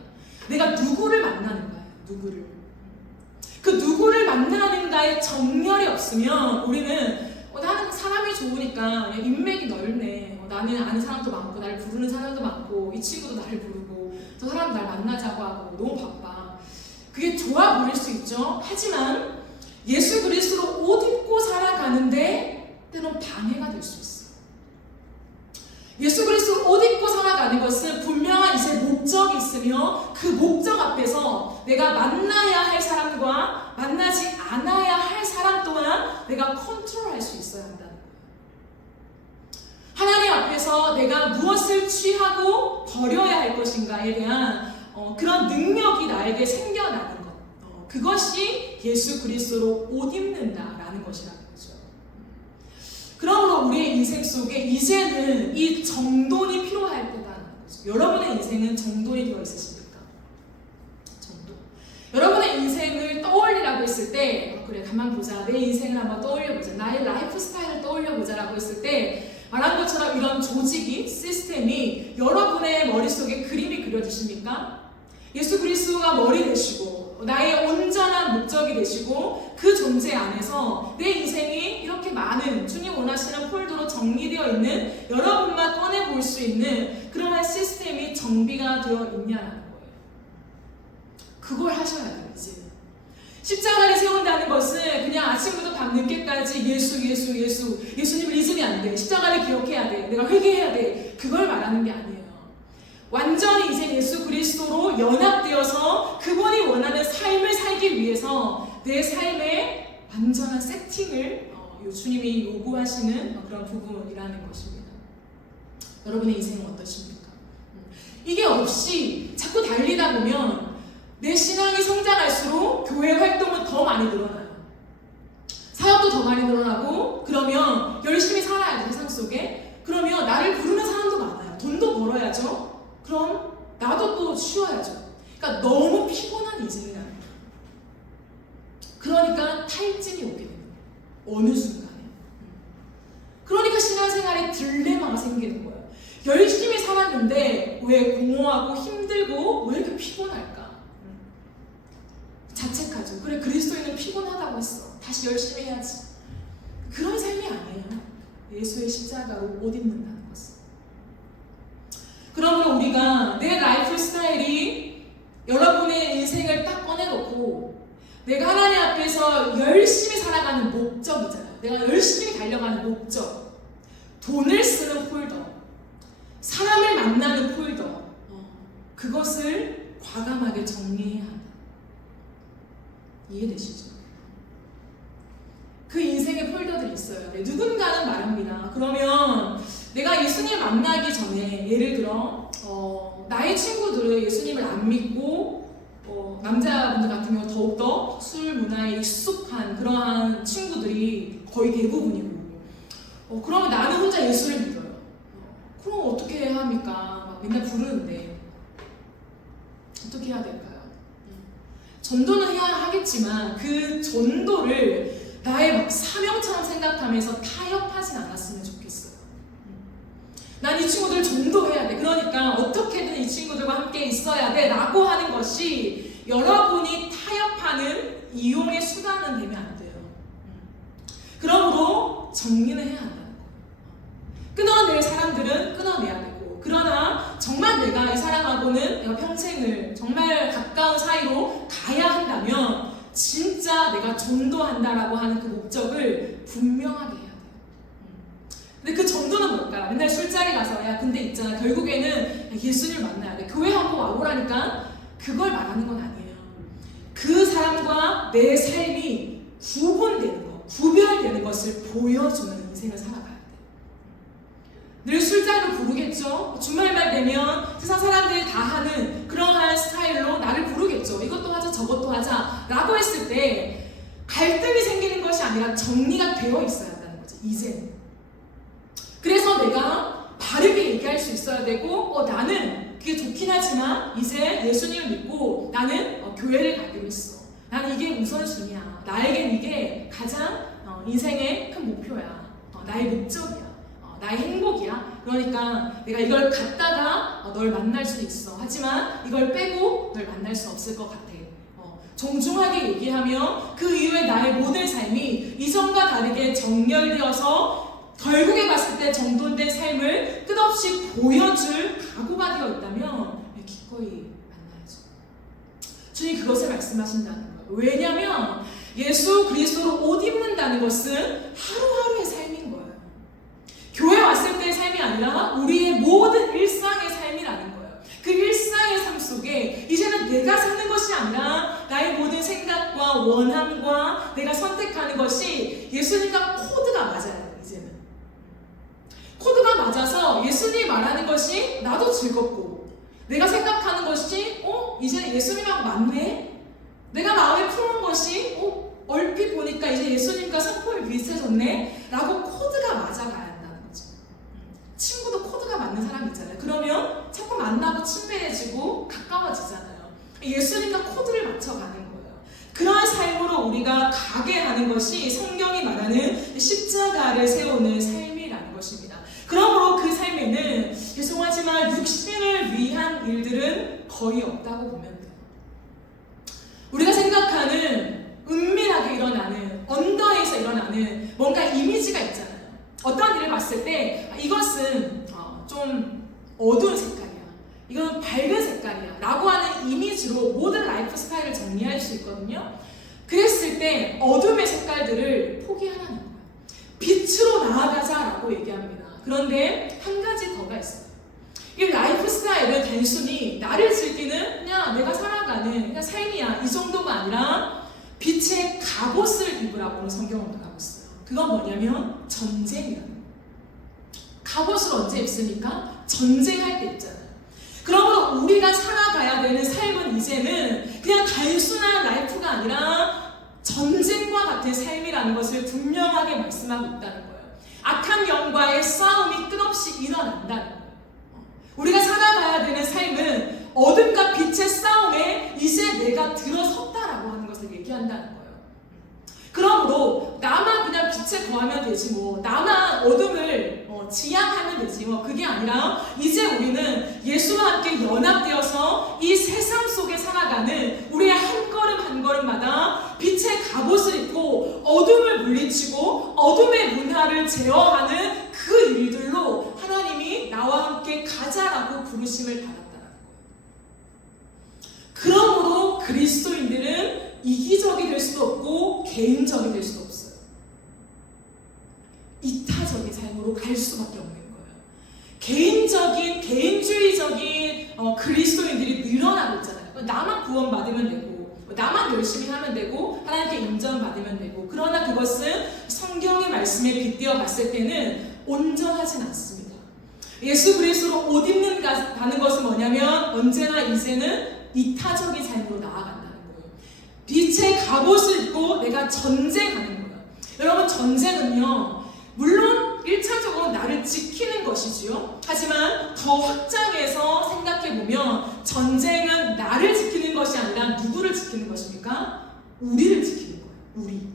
내가 누구를 만나는가예요. 누구를. 그 누구를 만나는가에 정렬이 없으면 우리는 나는 사람이 좋으니까 인맥이 넓네. 나는 아는 사람도 많고 나를 부르는 사람도 많고 이 친구도 나를 부르고 저 사람 날 만나자고 하고 너무 바빠. 그게 좋아 보일 수 있죠. 하지만 예수 그리스도로 옷 입고 살아가는데 때론 방해가 될 수 있어요. 예수 그리스도로 옷 입고 살아가는 것은 분명한 이제 목적이 있으며 그 목적 앞에서 내가 만나야 할 사람과 만나지 않아야 할 사람 또한 내가 컨트롤할 수 있어야 한다는 거예요. 하나님 앞에서 내가 무엇을 취하고 버려야 할 것인가에 대한 그런 능력이 나에게 생겨나는 것. 그것이 예수 그리스도로 옷 입는다라는 것이라는 거죠. 그러므로 우리의 인생 속에 이제는 이 정돈이 필요할 때다라는 거죠. 여러분의 인생은 정돈이 되어 있으십니까? 정돈. 여러분의 인생을 떠올리라고 했을 때 그래 가만 보자. 내 인생을 한번 떠올려보자. 나의 라이프 스타일을 떠올려보자라고 했을 때 말한 것처럼 이런 조직이 시스템이 여러분의 머릿속에 그림이 그려지십니까? 예수 그리스도가 머리 되시고 나의 온전한 목적이 되시고 그 존재 안에서 내 인생이 이렇게 많은 주님 원하시는 폴더로 정리되어 있는 여러분만 꺼내볼 수 있는 그러한 시스템이 정비가 되어 있냐는 거예요. 그걸 하셔야 돼요. 이제 십자가를 세운다는 것은 그냥 아침부터 밤 늦게까지 예수님을 잊으면 안 돼. 십자가를 기억해야 돼. 내가 회개해야 돼. 그걸 말하는 게 아니에요. 완전히 이제 예수 그리스도로 연합되어서 그분이 원하는 삶을 살기 위해서 내 삶에 완전한 세팅을 주님이 요구하시는 그런 부분이라는 것입니다. 여러분의 인생은 어떠십니까? 이게 없이 자꾸 달리다 보면 내 신앙이 성장할수록 교회 활동은 더 많이 늘어나요. 사역도 더 많이 늘어나고 그러면 열심히 살아야죠. 세상 속에. 그러면 나를 부르는 사람도 많아요. 돈도 벌어야죠. 그럼 나도 또 쉬어야죠. 그러니까 너무 피곤한 인생이 나요. 그러니까 탈진이 오게 됩니다. 어느 순간에. 그러니까 신앙생활에 딜레마가 생기는 거예요. 열심히 살았는데 왜 공허하고 힘들고 왜 이렇게 피곤할까? 자책하죠. 그래 그리스도인은 피곤하다고 했어. 다시 열심히 해야지. 그런 삶이 아니에요. 예수의 십자가로 옷 입는다는 것은. 그러므로 우리가 내 라이프 스타일이 여러분의 인생을 딱 꺼내놓고 내가 하나님 앞에서 열심히 살아가는 목적이잖아요. 내가 열심히 달려가는 목적. 돈을 쓰는 폴더. 사람을 만나는 폴더. 그것을 과감하게 정리해야 한다. 이해되시죠? 그 인생의 폴더들이 있어요. 네, 누군가는 말합니다. 그러면 내가 예수님 만나기 전에 예를 들어 나의 친구들은 예수님을 안 믿고 남자분들 같은 경우 더욱더 술 문화에 익숙한 그러한 친구들이 거의 대부분이고 그러면 나는 혼자 예수를 믿어요. 그럼 어떻게 해야 합니까? 막 맨날 부르는데 어떻게 해야 될까요? 전도는 해야 하겠지만 그 전도를 나의 막 사명처럼 생각하면서 타협하진 않았으면 좋겠어요. 난 이 친구들 전도해야 돼. 그러니까 어떻게든 이 친구들과 함께 있어야 돼 라고 하는 것이 여러분이 타협하는 이용의 수단은 되면 안 돼요. 그러므로 정리는 해야 한다는 거예요. 끊어낼 사람들은 끊어내야 되고 그러나 정말 내가 이 사람하고는 내가 평생을 정말 가까운 사이로 가야 한다면 진짜 내가 전도한다라고 하는 그 목적을 분명하게 해야 돼요. 근데 그 전도는 뭘까? 맨날 술자리 가서 야 근데 있잖아 결국에는 예수님을 만나야 돼. 교회 한번 와보라니까 그걸 말하는 건 아니에요. 그 사람과 내 삶이 구분되는 것, 구별되는 것을 보여주는 인생을 살아가야 돼. 늘 술자리로 부르겠죠. 주말마다 되면 세상 사람들이 다 하는 그러한 스타일로 나를 부르겠죠. 이것도 하자 저것도 하자 라고 했을 때 갈등이 생기는 것이 아니라 정리가 되어 있어야 한다는 거죠. 이제는. 그래서 내가 바르게 얘기할 수 있어야 되고 나는 그게 좋긴 하지만 이제 예수님을 믿고 나는 교회를 가기로 했어. 나는 이게 우선순위야. 나에겐 이게 가장 인생의 큰 목표야. 나의 목적이야. 나의 행복이야. 그러니까 내가 이걸 갖다가 널 만날 수 있어. 하지만 이걸 빼고 널 만날 수 없을 것 같아. 정중하게 얘기하며 그 이후에 나의 모든 삶이 이전과 다르게 정렬되어서 결국에 봤을 때 정돈된 삶을 끝없이 보여줄 각오가 되어 있다면 기꺼이 만나야죠. 주님 그것을 말씀하신다는 거예요. 왜냐하면 예수 그리스도로 옷 입는다는 것은 하루하루의 삶인 거예요. 교회 왔을 때의 삶이 아니라 우리의 모든 일상의 삶이라는 거예요. 그 일상의 삶 속에 이제는 내가 사는 것이 아니라 나의 모든 생각과 원함과 내가 선택하는 것이 예수님과 코드가 맞아야 돼요. 이제는 코드가 맞아서 예수님이 말하는 것이 나도 즐겁고 내가 생각하는 것이 이제 예수님하고 맞네? 내가 마음에 품은 것이 얼핏 보니까 이제 예수님과 성품이 비슷해졌네? 라고 코드가 맞아가야 한다는 거죠. 친구도 코드가 맞는 사람 있잖아요. 그러면 자꾸 만나고 친밀해지고 가까워지잖아요. 예수님과 코드를 맞춰가는 거예요. 그런 삶으로 우리가 가게 하는 것이 성경이 말하는 십자가를 세우는 삶이라는 것입니다. 그러므로 그 삶에는 죄송하지만 육신을 위한 일들은 거의 없다고 보면 돼요. 우리가 생각하는 은밀하게 일어나는 언더에서 일어나는 뭔가 이미지가 있잖아요. 어떤 일을 봤을 때 이것은 좀 어두운 색깔이야. 이건 밝은 색깔이야. 라고 하는 이미지로 모든 라이프 스타일을 정리할 수 있거든요. 그랬을 때 어둠의 색깔들을 포기하라는 거예요. 빛으로 나아가자라고 얘기합니다. 그런데 한 가지 더가 있어요. 이 라이프 스타일은 단순히 나를 즐기는 그냥 내가 살아가는 그냥 삶이야. 이 정도가 아니라 빛의 갑옷을 입으라고 성경은 하고 있어요. 그건 뭐냐면 전쟁이라는 거예요. 갑옷을 언제 입습니까? 전쟁할 때 입잖아요. 그러므로 우리가 살아가야 되는 삶은 이제는 그냥 단순한 라이프가 아니라 전쟁과 같은 삶이라는 것을 분명하게 말씀하고 있다는 거예요. 악한 영과의 싸움이 끝없이 일어난다는 거예요. 우리가 살아가야 되는 삶은 어둠과 빛의 싸움에 이제 내가 들어섰다라고 하는 것을 얘기한다는 거예요. 그러므로 나만 그냥 빛에 거하면 되지 뭐, 나만 어둠을 지향하면 되지 뭐, 그게 아니라 이제 우리는 예수와 함께 연합되어서 이 세상 속에 살아가는 우리의 한 걸음 한 걸음마다 빛의 갑옷을 입고 어둠을 물리치고 어둠의 문화를 제어하는 그 일들로 하나님이 나와 함께 가자라고 부르심을 받았다는 거예요. 그러므로 그리스도인들은 이기적이 될 수도 없고 개인적이 될 수도 없어요. 이타적인 삶으로 갈 수밖에 없는 거예요. 개인주의적인 그리스도인들이 늘어나고 있잖아요. 나만 구원받으면 되고 나만 열심히 하면 되고 하나님께 인정받으면 되고, 그러나 그것은 성경의 말씀에 빗대어 봤을 때는 온전하진 않습니다. 예수 그리스도로 옷 입는다는 것은 뭐냐면 언제나 이제는 이타적인 삶으로 나아간다는 거예요. 빛의 갑옷을 입고 내가 전쟁하는 거예요. 여러분, 전쟁은요 물론 1차적으로 나를 지키는 것이지요. 하지만 더 확장해서 생각해보면 전쟁은 나를 지키는 것이 아니라 누구를 지키는 것입니까? 우리를 지키는 거예요. 우리.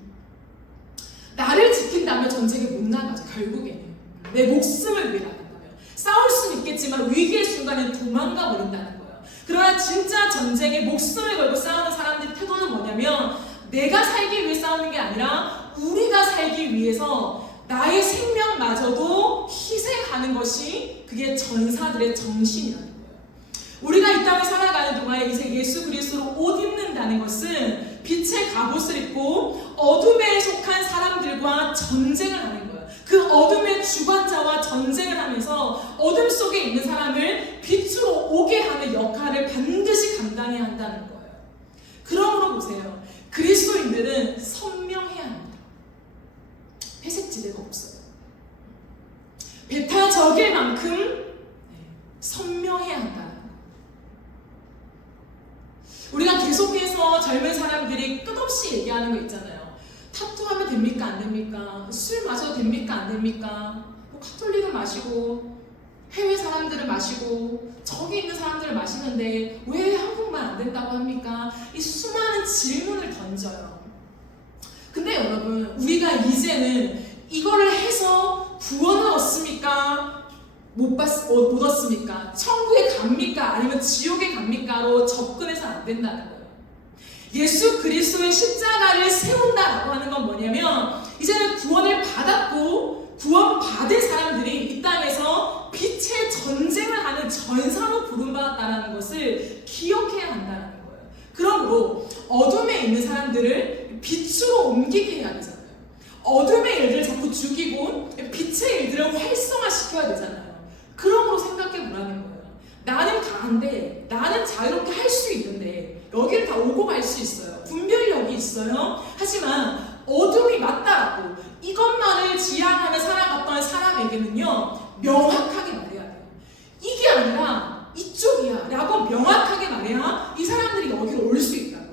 나를 지킨다면 전쟁에 못 나가죠. 결국에는 내 목숨을 위해 나간다면 싸울 수는 있겠지만 위기의 순간에 도망가 버린다는 거예요. 그러나 진짜 전쟁에 목숨을 걸고 싸우는 사람들의 태도는 뭐냐면 내가 살기 위해 싸우는 게 아니라 우리가 살기 위해서 나의 생명마저도 희생하는 것이 그게 전사들의 정신이라는 거예요. 우리가 이 땅을 살아가는 동안에 이제 예수 그리스도로 옷 입는다는 것은 빛의 갑옷을 입고 어둠에 속한 사람들과 전쟁을 하는 거예요. 그 어둠의 주관자와 전쟁을 하면서 어둠 속에 있는 사람을 빛으로 오게 하는 역할을 반드시 감당해야 한다는 거예요. 그러므로 보세요. 그리스도인들은 선명해야 합니다. 회색지대가 없어요. 배타적일 만큼 선명해야 가끔씩 얘기하는 거 있잖아요. 타투하면 됩니까? 안 됩니까? 술 마셔도 됩니까? 안 됩니까? 뭐 카톨릭은 마시고 해외 사람들은 마시고 저기 있는 사람들은 마시는데 왜 한국만 안 된다고 합니까? 이 수많은 질문을 던져요. 근데 여러분, 우리가 이제는 이거를 해서 구원을 얻습니까? 못 얻습니까? 천국에 갑니까? 아니면 지옥에 갑니까?로 접근해서 안 된다는 거예요. 예수 그리스도의 십자가를 세운다라고 하는 건 뭐냐면, 이제는 구원을 받았고 구원받은 사람들이 이 땅에서 빛의 전쟁을 하는 전사로 부름받았다는 것을 기억해야 한다는 거예요. 그러므로 어둠에 있는 사람들을 빛으로 옮기게 해야 되잖아요. 어둠의 일들을 자꾸 죽이고 빛의 일들을 활성화시켜야 되잖아요. 그러므로 생각해 보라는 거예요. 나는 강한데, 나는 자유롭게 할 수 있는데 여기를 다 오고 갈 수 있어요. 분별력이 있어요. 하지만 어둠이 맞다라고 이것만을 지향하며 살아갔던 사람에게는요, 명확하게 말해야 돼요. 이게 아니라 이쪽이야 라고 명확하게 말해야 이 사람들이 여기로 올 수 있다고요.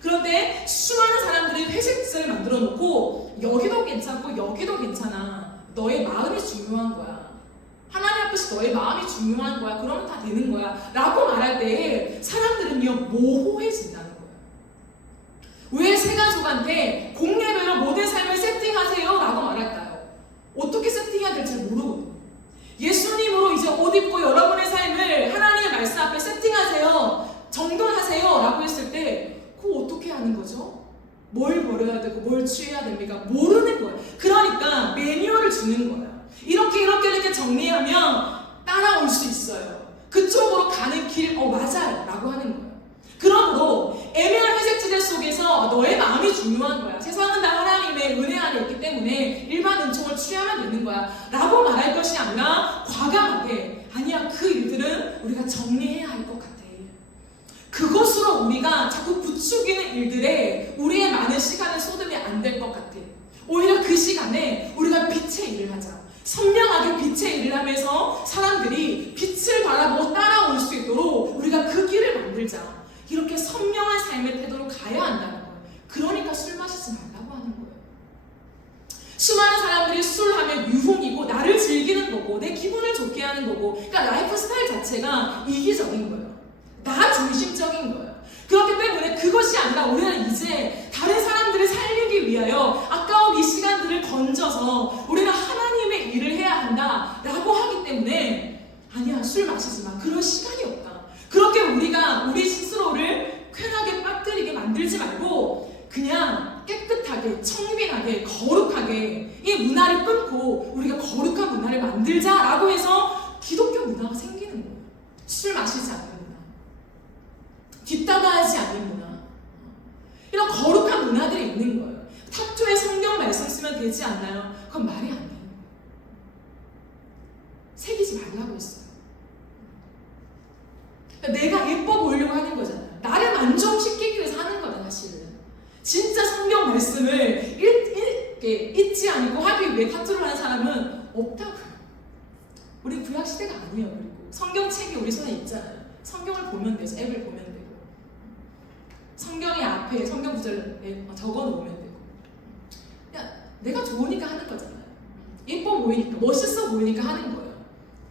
그런데 수많은 사람들이 회색 지장을 만들어 놓고 여기도 괜찮고 여기도 괜찮아, 너의 마음이 중요한 거야, 하나님 앞에서 너의 마음이 중요한 거야, 그러면 다 되는 거야 라고 말할 때 사람들은요, 모호해진다는 거예요. 왜 세가족한테 공예배로 모든 삶을 세팅하세요 라고 말할까요? 어떻게 세팅해야 될지 모르거든요. 예수님으로 이제 옷 입고 여러분의 삶을 하나님의 말씀 앞에 세팅하세요, 정돈하세요 라고 했을 때 그거 어떻게 하는 거죠? 뭘 버려야 되고 뭘 취해야 됩니까? 모르는 거예요. 그러니까 매뉴얼을 주는 거예요. 이렇게 정리하면 따라올 수 있어요. 그쪽으로 가는 길, 맞아요 라고 하는 거예요. 그러므로 애매한 회색지대 속에서 너의 마음이 중요한 거야, 세상은 다 하나님의 은혜 안에 있기 때문에 일반 은총을 취하면 되는 거야 라고 말할 것이 아니라 과감하게, 아니야, 그 일들은 우리가 정리해야 할 것 같아, 그것으로 우리가 자꾸 부추기는 일들에 우리의 많은 시간을 쏟으면 안 될 것 같아. 오히려 그 시간에 우리가 빛의 일을 하자. 선명하게 빛의 일을 하면서 사람들이 빛을 바라보고 따라올 수 있도록 우리가 그 길을 만들자. 이렇게 선명한 삶의 태도로 가야 한다는 거예요. 그러니까 술 마시지 말라고 하는 거예요. 수많은 사람들이 술하면 유흥이고 나를 즐기는 거고 내 기분을 좋게 하는 거고, 그러니까 라이프 스타일 자체가 이기적인 거예요. 나 중심적인 거예요. 그렇기 때문에 그것이 아니라 우리는 이제 다른 사람들을 살리기 위하여 아까운 이 시간들을 건져서 우리가 하나님의 일을 해야 한다라고 하기 때문에, 아니야, 술 마시지 마, 그럴 시간이 없다, 그렇게 우리가 우리 스스로를 쾌하게 빠뜨리게 만들지 말고 그냥 깨끗하게, 청빈하게, 거룩하게 이 문화를 끊고 우리가 거룩한 문화를 만들자라고 해서 기독교 문화가 생기는 거예요. 술 마시지 않는 문화, 뒷담화하지 않는 문화, 이런 거룩한 문화들이 있는 거예요. 타투에 성경 말씀 쓰면 되지 않나요? 그건 말이 안 돼요. 새기지 말라고 했어요. 내가 예뻐 보이려고 하는 거잖아요. 나를 만족시키기 위해서 하는 거다, 사실은. 진짜 성경 말씀을 잊지 않고 하기 위해 타투를 하는 사람은 없다고요. 우리 구약시대가 아니에요. 그리고 성경책이 우리 손에 있잖아요. 성경을 보면 되죠. 앱을 보면 되고, 성경의 앞에 성경 구절을 적어 놓으면 되고, 그냥 내가 좋으니까 하는 거잖아요. 예뻐 보이니까, 멋있어 보이니까 하는 거예요.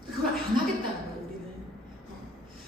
그걸 안 하겠다는 거예요. 우리는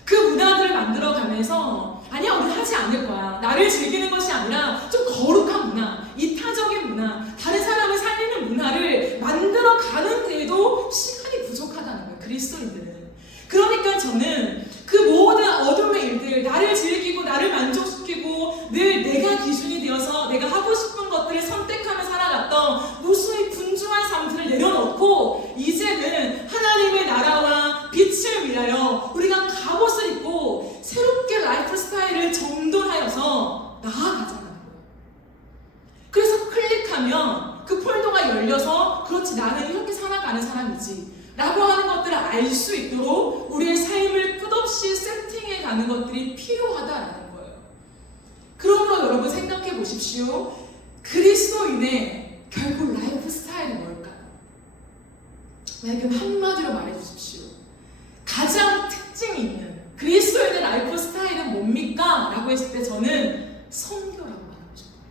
그 문화들을 만들어가면서, 아니야, 우리는 하지 않을 거야, 나를 즐기는 것이 아니라 좀 거룩한 문화, 이타적인 문화, 다른 사람을 살리는 문화를 만들어가는 데에도 시간이 부족하다는 거예요, 그리스도인들은. 그러니까 저는 그 모든 어둠의 일들, 나를 즐기고 나를 만족시키고 늘 내가 기준이 되어서 내가 하고 싶은 것들을 선택하며 살아갔던 무수히 분주한 삶들을 내려놓고 이제는 하나님의 나라와 빛을 위하여 우리가 갑옷을 입고 새롭게 라이프 스타일을 정돈하여서 나아가자는 거예요. 그래서 클릭하면 그 폴더가 열려서, 그렇지, 나는 이렇게 살아가는 사람이지 라고 하는 것들을 알 수 있도록 우리의 삶을 끝없이 세팅해 가는 것들이 필요하다라는 거예요. 그러므로 여러분 생각해 보십시오. 그리스도인의 결국 라이프 스타일은 뭘까요? 만약에 한마디로 말해 주십시오. 가장 특징이 있는 그리스도인의 라이프 스타일은 뭡니까? 라고 했을 때 저는 선교라고 말하고 싶어요.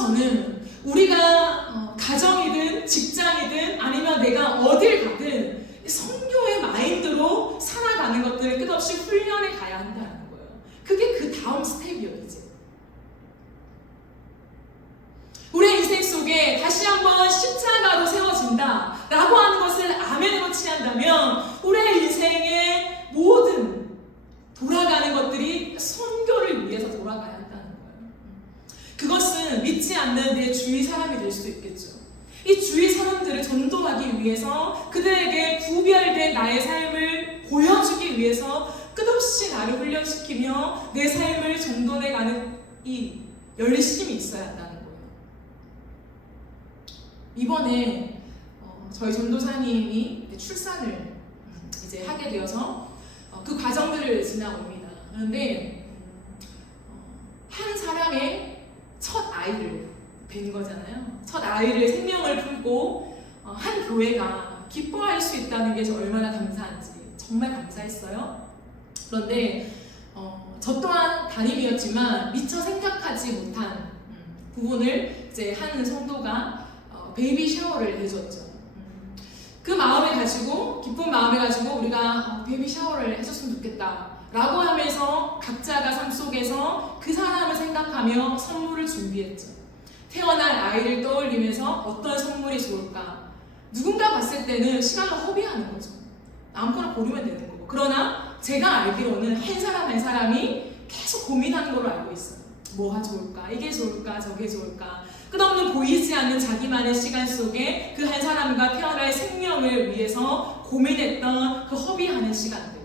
저는 우리가 가정이든 직장이든 아니면 내가 어딜 가든 선교의 마인드로 살아가는 것들을 끝없이 훈련해 가야 한다는 거예요. 그게 그 다음 스텝이에요. 이제 우리의 인생 속에 다시 한번 십자가로 세워진다 라고 하는 것을 아멘으로 취한다면 우리의 인생의 모든 돌아가는 것들이 선교를 위해서 돌아가야 한다는 거예요. 그것은 믿지 않는 내 주위 사람이 될 수도 있겠죠. 이 주위 사람들을 전도하기 위해서 그들에게 구별된 나의 삶을 보여주기 위해서 끝없이 나를 훈련시키며 내 삶을 정돈해가는 이 열심이 있어야 한다는 거예요. 이번에 저희 전도사님이 출산을 이제 하게 되어서 그 과정들을 지나옵니다. 그런데 한 사람의 첫 아이를 뵌 거잖아요. 첫 아이를 생명을 품고 한 교회가 기뻐할 수 있다는 게 얼마나 감사한지 정말 감사했어요. 그런데 저 또한 담임이었지만 미처 생각하지 못한 부분을 이제 한 성도가 베이비 샤워를 해줬죠. 그 마음을 가지고 기쁜 마음을 가지고 우리가 베이비 샤워를 해줬으면 좋겠다 라고 하면서 각자가 삶 속에서 그 사람을 생각하며 선물을 준비했죠. 태어날 아이를 떠올리면서 어떤 선물이 좋을까? 누군가 봤을 때는 시간을 허비하는 거죠. 아무거나 고르면 되는 거고. 그러나 제가 알기로는 한 사람 한 사람이 계속 고민하는 걸로 알고 있어요. 뭐가 좋을까? 이게 좋을까? 저게 좋을까? 끝없는 보이지 않는 자기만의 시간 속에 그 한 사람과 태어날 생명을 위해서 고민했던 그 허비하는 시간들.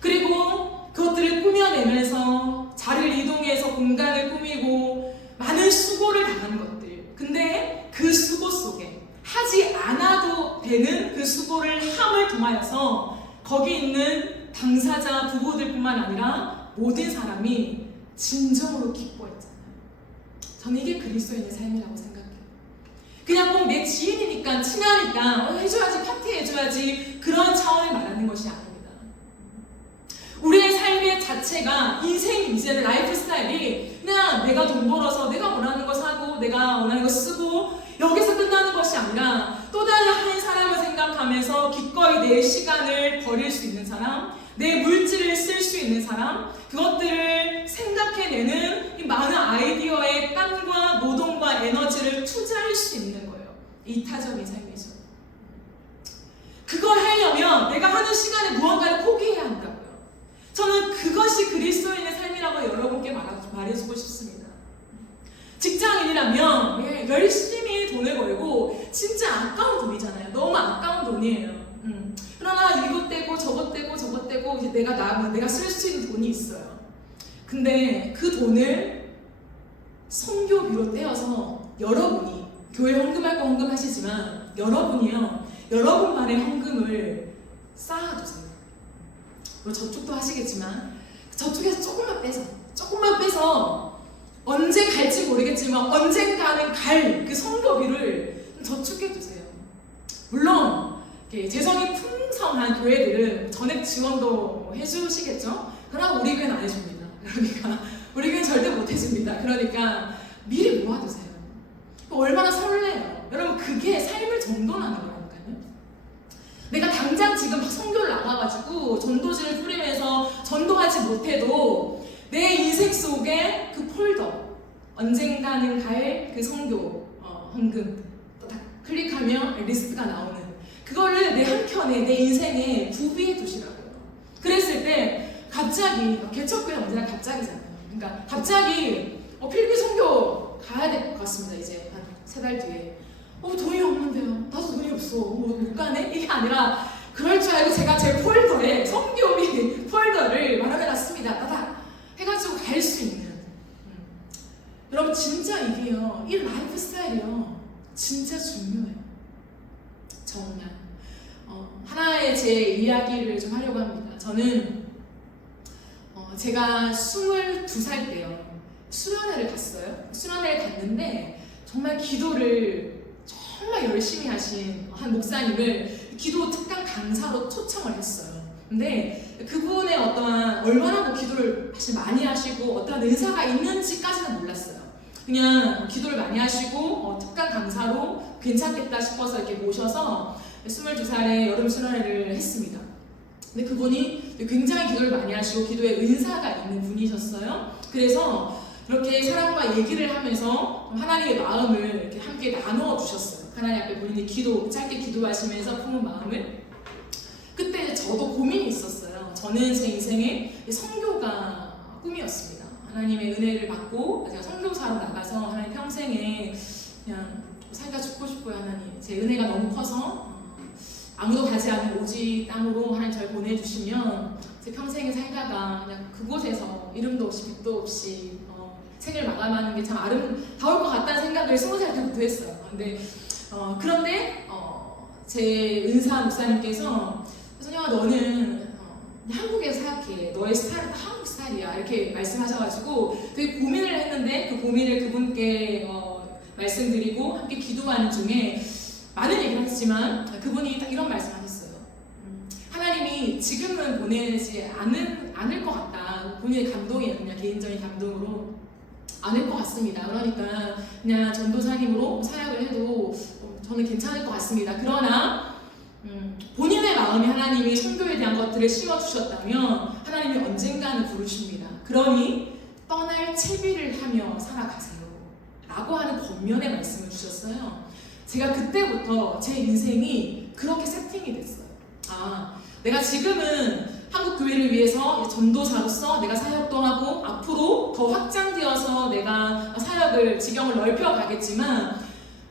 그리고 그것들을 꾸며내면서 자리를 이동해서 공간을 꾸미고 많은 수고를 당하는 것들. 근데 그 수고 속에 하지 않아도 되는 그 수고를 함을 통하여서 거기 있는 당사자 부부들뿐만 아니라 모든 사람이 진정으로 기뻐했잖아요. 저는 이게 그리스도인의 삶이라고 생각해요. 그냥 꼭 내 지인이니까 친하니까 해줘야지, 파티해줘야지 그런 차원을 말하는 것이 아닙니다. 우리의 삶의 자체가 인생 이제는 라이프 스타일이 그냥 내가 돈 벌어서 내가 원하는 거 사고 내가 원하는 거 쓰고 여기서 끝나는 것이 아니라 또 다른 한 사람을 생각하면서 기꺼이 내 시간을 버릴 수 있는 사람, 내 물질을 쓸 수 있는 사람, 그것들을 생각해내는 이 많은 아이디어의 땀과 노동과 에너지를 투자할 수 있는 거예요. 이타적인 삶이죠. 그걸 하려면 내가 하는 시간에 무언가를 포기해야 한다고요. 저는 그것이 그리스도인의 삶이라고 여러분께 말해주고 싶습니다. 직장인이라면 열심히 돈을 벌고 진짜 아까운 돈이잖아요. 너무 아까운 돈이에요. 그러나 이것 떼고 저것 떼고 저것 떼고 이제 내가 쓸 수 있는 돈이 있어요. 근데 그 돈을 선교비로 떼어서 여러분이 교회 헌금할 거 헌금하시지만 여러분이요 여러분만의 헌금을 쌓아두세요. 물론 저쪽도 하시겠지만 저쪽에서 조금만 빼서 언제 갈지 모르겠지만 언젠가는 갈 그 선교비를 저축해 두세요. 물론 재성이 풍성한 교회들은 전액 지원도 해주시겠죠? 그러나 우리 교회는 안 해줍니다. 그러니까 우리 교회는 절대 못 해줍니다. 그러니까 미리 모아두세요. 얼마나 설레요. 여러분 그게 삶을 정돈하는 거라니까요. 내가 당장 지금 선교를 나가가지고 전도지를 뿌리면서 전도하지 못해도 내 인생 속에 그 폴더 언젠가는 갈 그 선교 헌금 딱 클릭하면 리스트가 나오는 그거를 내 한켠에 내 인생에 구비해 두시라고요. 그랬을 때 갑자기 개척교회 언제나 갑자기잖아요. 그러니까 갑자기 필기 선교 가야 될 것 같습니다. 이제 한 3달 뒤에 돈이 없는데요. 나도 돈이 없어. 못 가네? 이게 아니라 그럴 줄 알고 제가 제 폴더에 선교비 폴더를 마련해놨습니다. 따닥 해가지고 갈 수 있는 여러분 진짜 이게요 이 라이프 스타일이요 진짜 중요해요. 정말 하나의 제 이야기를 좀 하려고 합니다. 저는 제가 22살 때요 수련회를 갔어요. 수련회를 갔는데 정말 기도를 정말 열심히 하신 한 목사님을 기도 특강 강사로 초청을 했어요. 근데 그분의 어떠한 얼마나 기도를 사실 많이 하시고 어떠한 은사가 있는지까지는 몰랐어요. 그냥 기도를 많이 하시고 특강 강사로 괜찮겠다 싶어서 이렇게 모셔서 22살에 여름 순환회를 했습니다. 근데 그분이 굉장히 기도를 많이 하시고 기도에 은사가 있는 분이셨어요. 그래서 이렇게 사람과 얘기를 하면서 하나님의 마음을 이렇게 함께 나누어 주셨어요. 하나님 앞에 본인이 짧게 기도하시면서 품은 마음을. 그때 저도 고민이 있었어요. 저는 제 인생에 선교가 꿈이었습니다. 하나님의 은혜를 받고 제가 선교사로 나가서 하나님 평생에 그냥 살다 죽고 싶어요. 하나님 제 은혜가 너무 커서 아무도 가지 않은 오지 땅으로 하나님 저를 보내주시면 제 평생에 살다가 그냥 그곳에서 이름도 없이 빛도 없이 생을 마감하는 게 참 아름다울 것 같다는 생각을 20살 때부터 했어요. 그런데 제 은사 목사님께서 선영아 너는 한국에서 생각해. 너의 스타일은 한국 스타일이야. 이렇게 말씀하셔가지고 되게 고민을 했는데 그 고민을 그분께 말씀드리고 함께 기도하는 중에 많은 얘기를 했지만 그분이 딱 이런 말씀하셨어요. 하나님이 지금은 보내지 않을 것 같다. 본인의 감동이에요. 그냥 개인적인 감동으로 않을 것 같습니다. 그러니까 그냥 전도사님으로 사역을 해도 저는 괜찮을 것 같습니다. 그러나 본인의 마음에 하나님이 선교에 대한 것들을 심어주셨다면 하나님이 언젠가는 부르십니다. 그러니 떠날 채비를 하며 살아가세요 라고 하는 권면의 말씀을 주셨어요. 제가 그때부터 제 인생이 그렇게 세팅이 됐어요. 내가 지금은 한국 교회를 위해서 전도사로서 내가 사역도 하고 앞으로 더 확장되어서 내가 사역을 지경을 넓혀가겠지만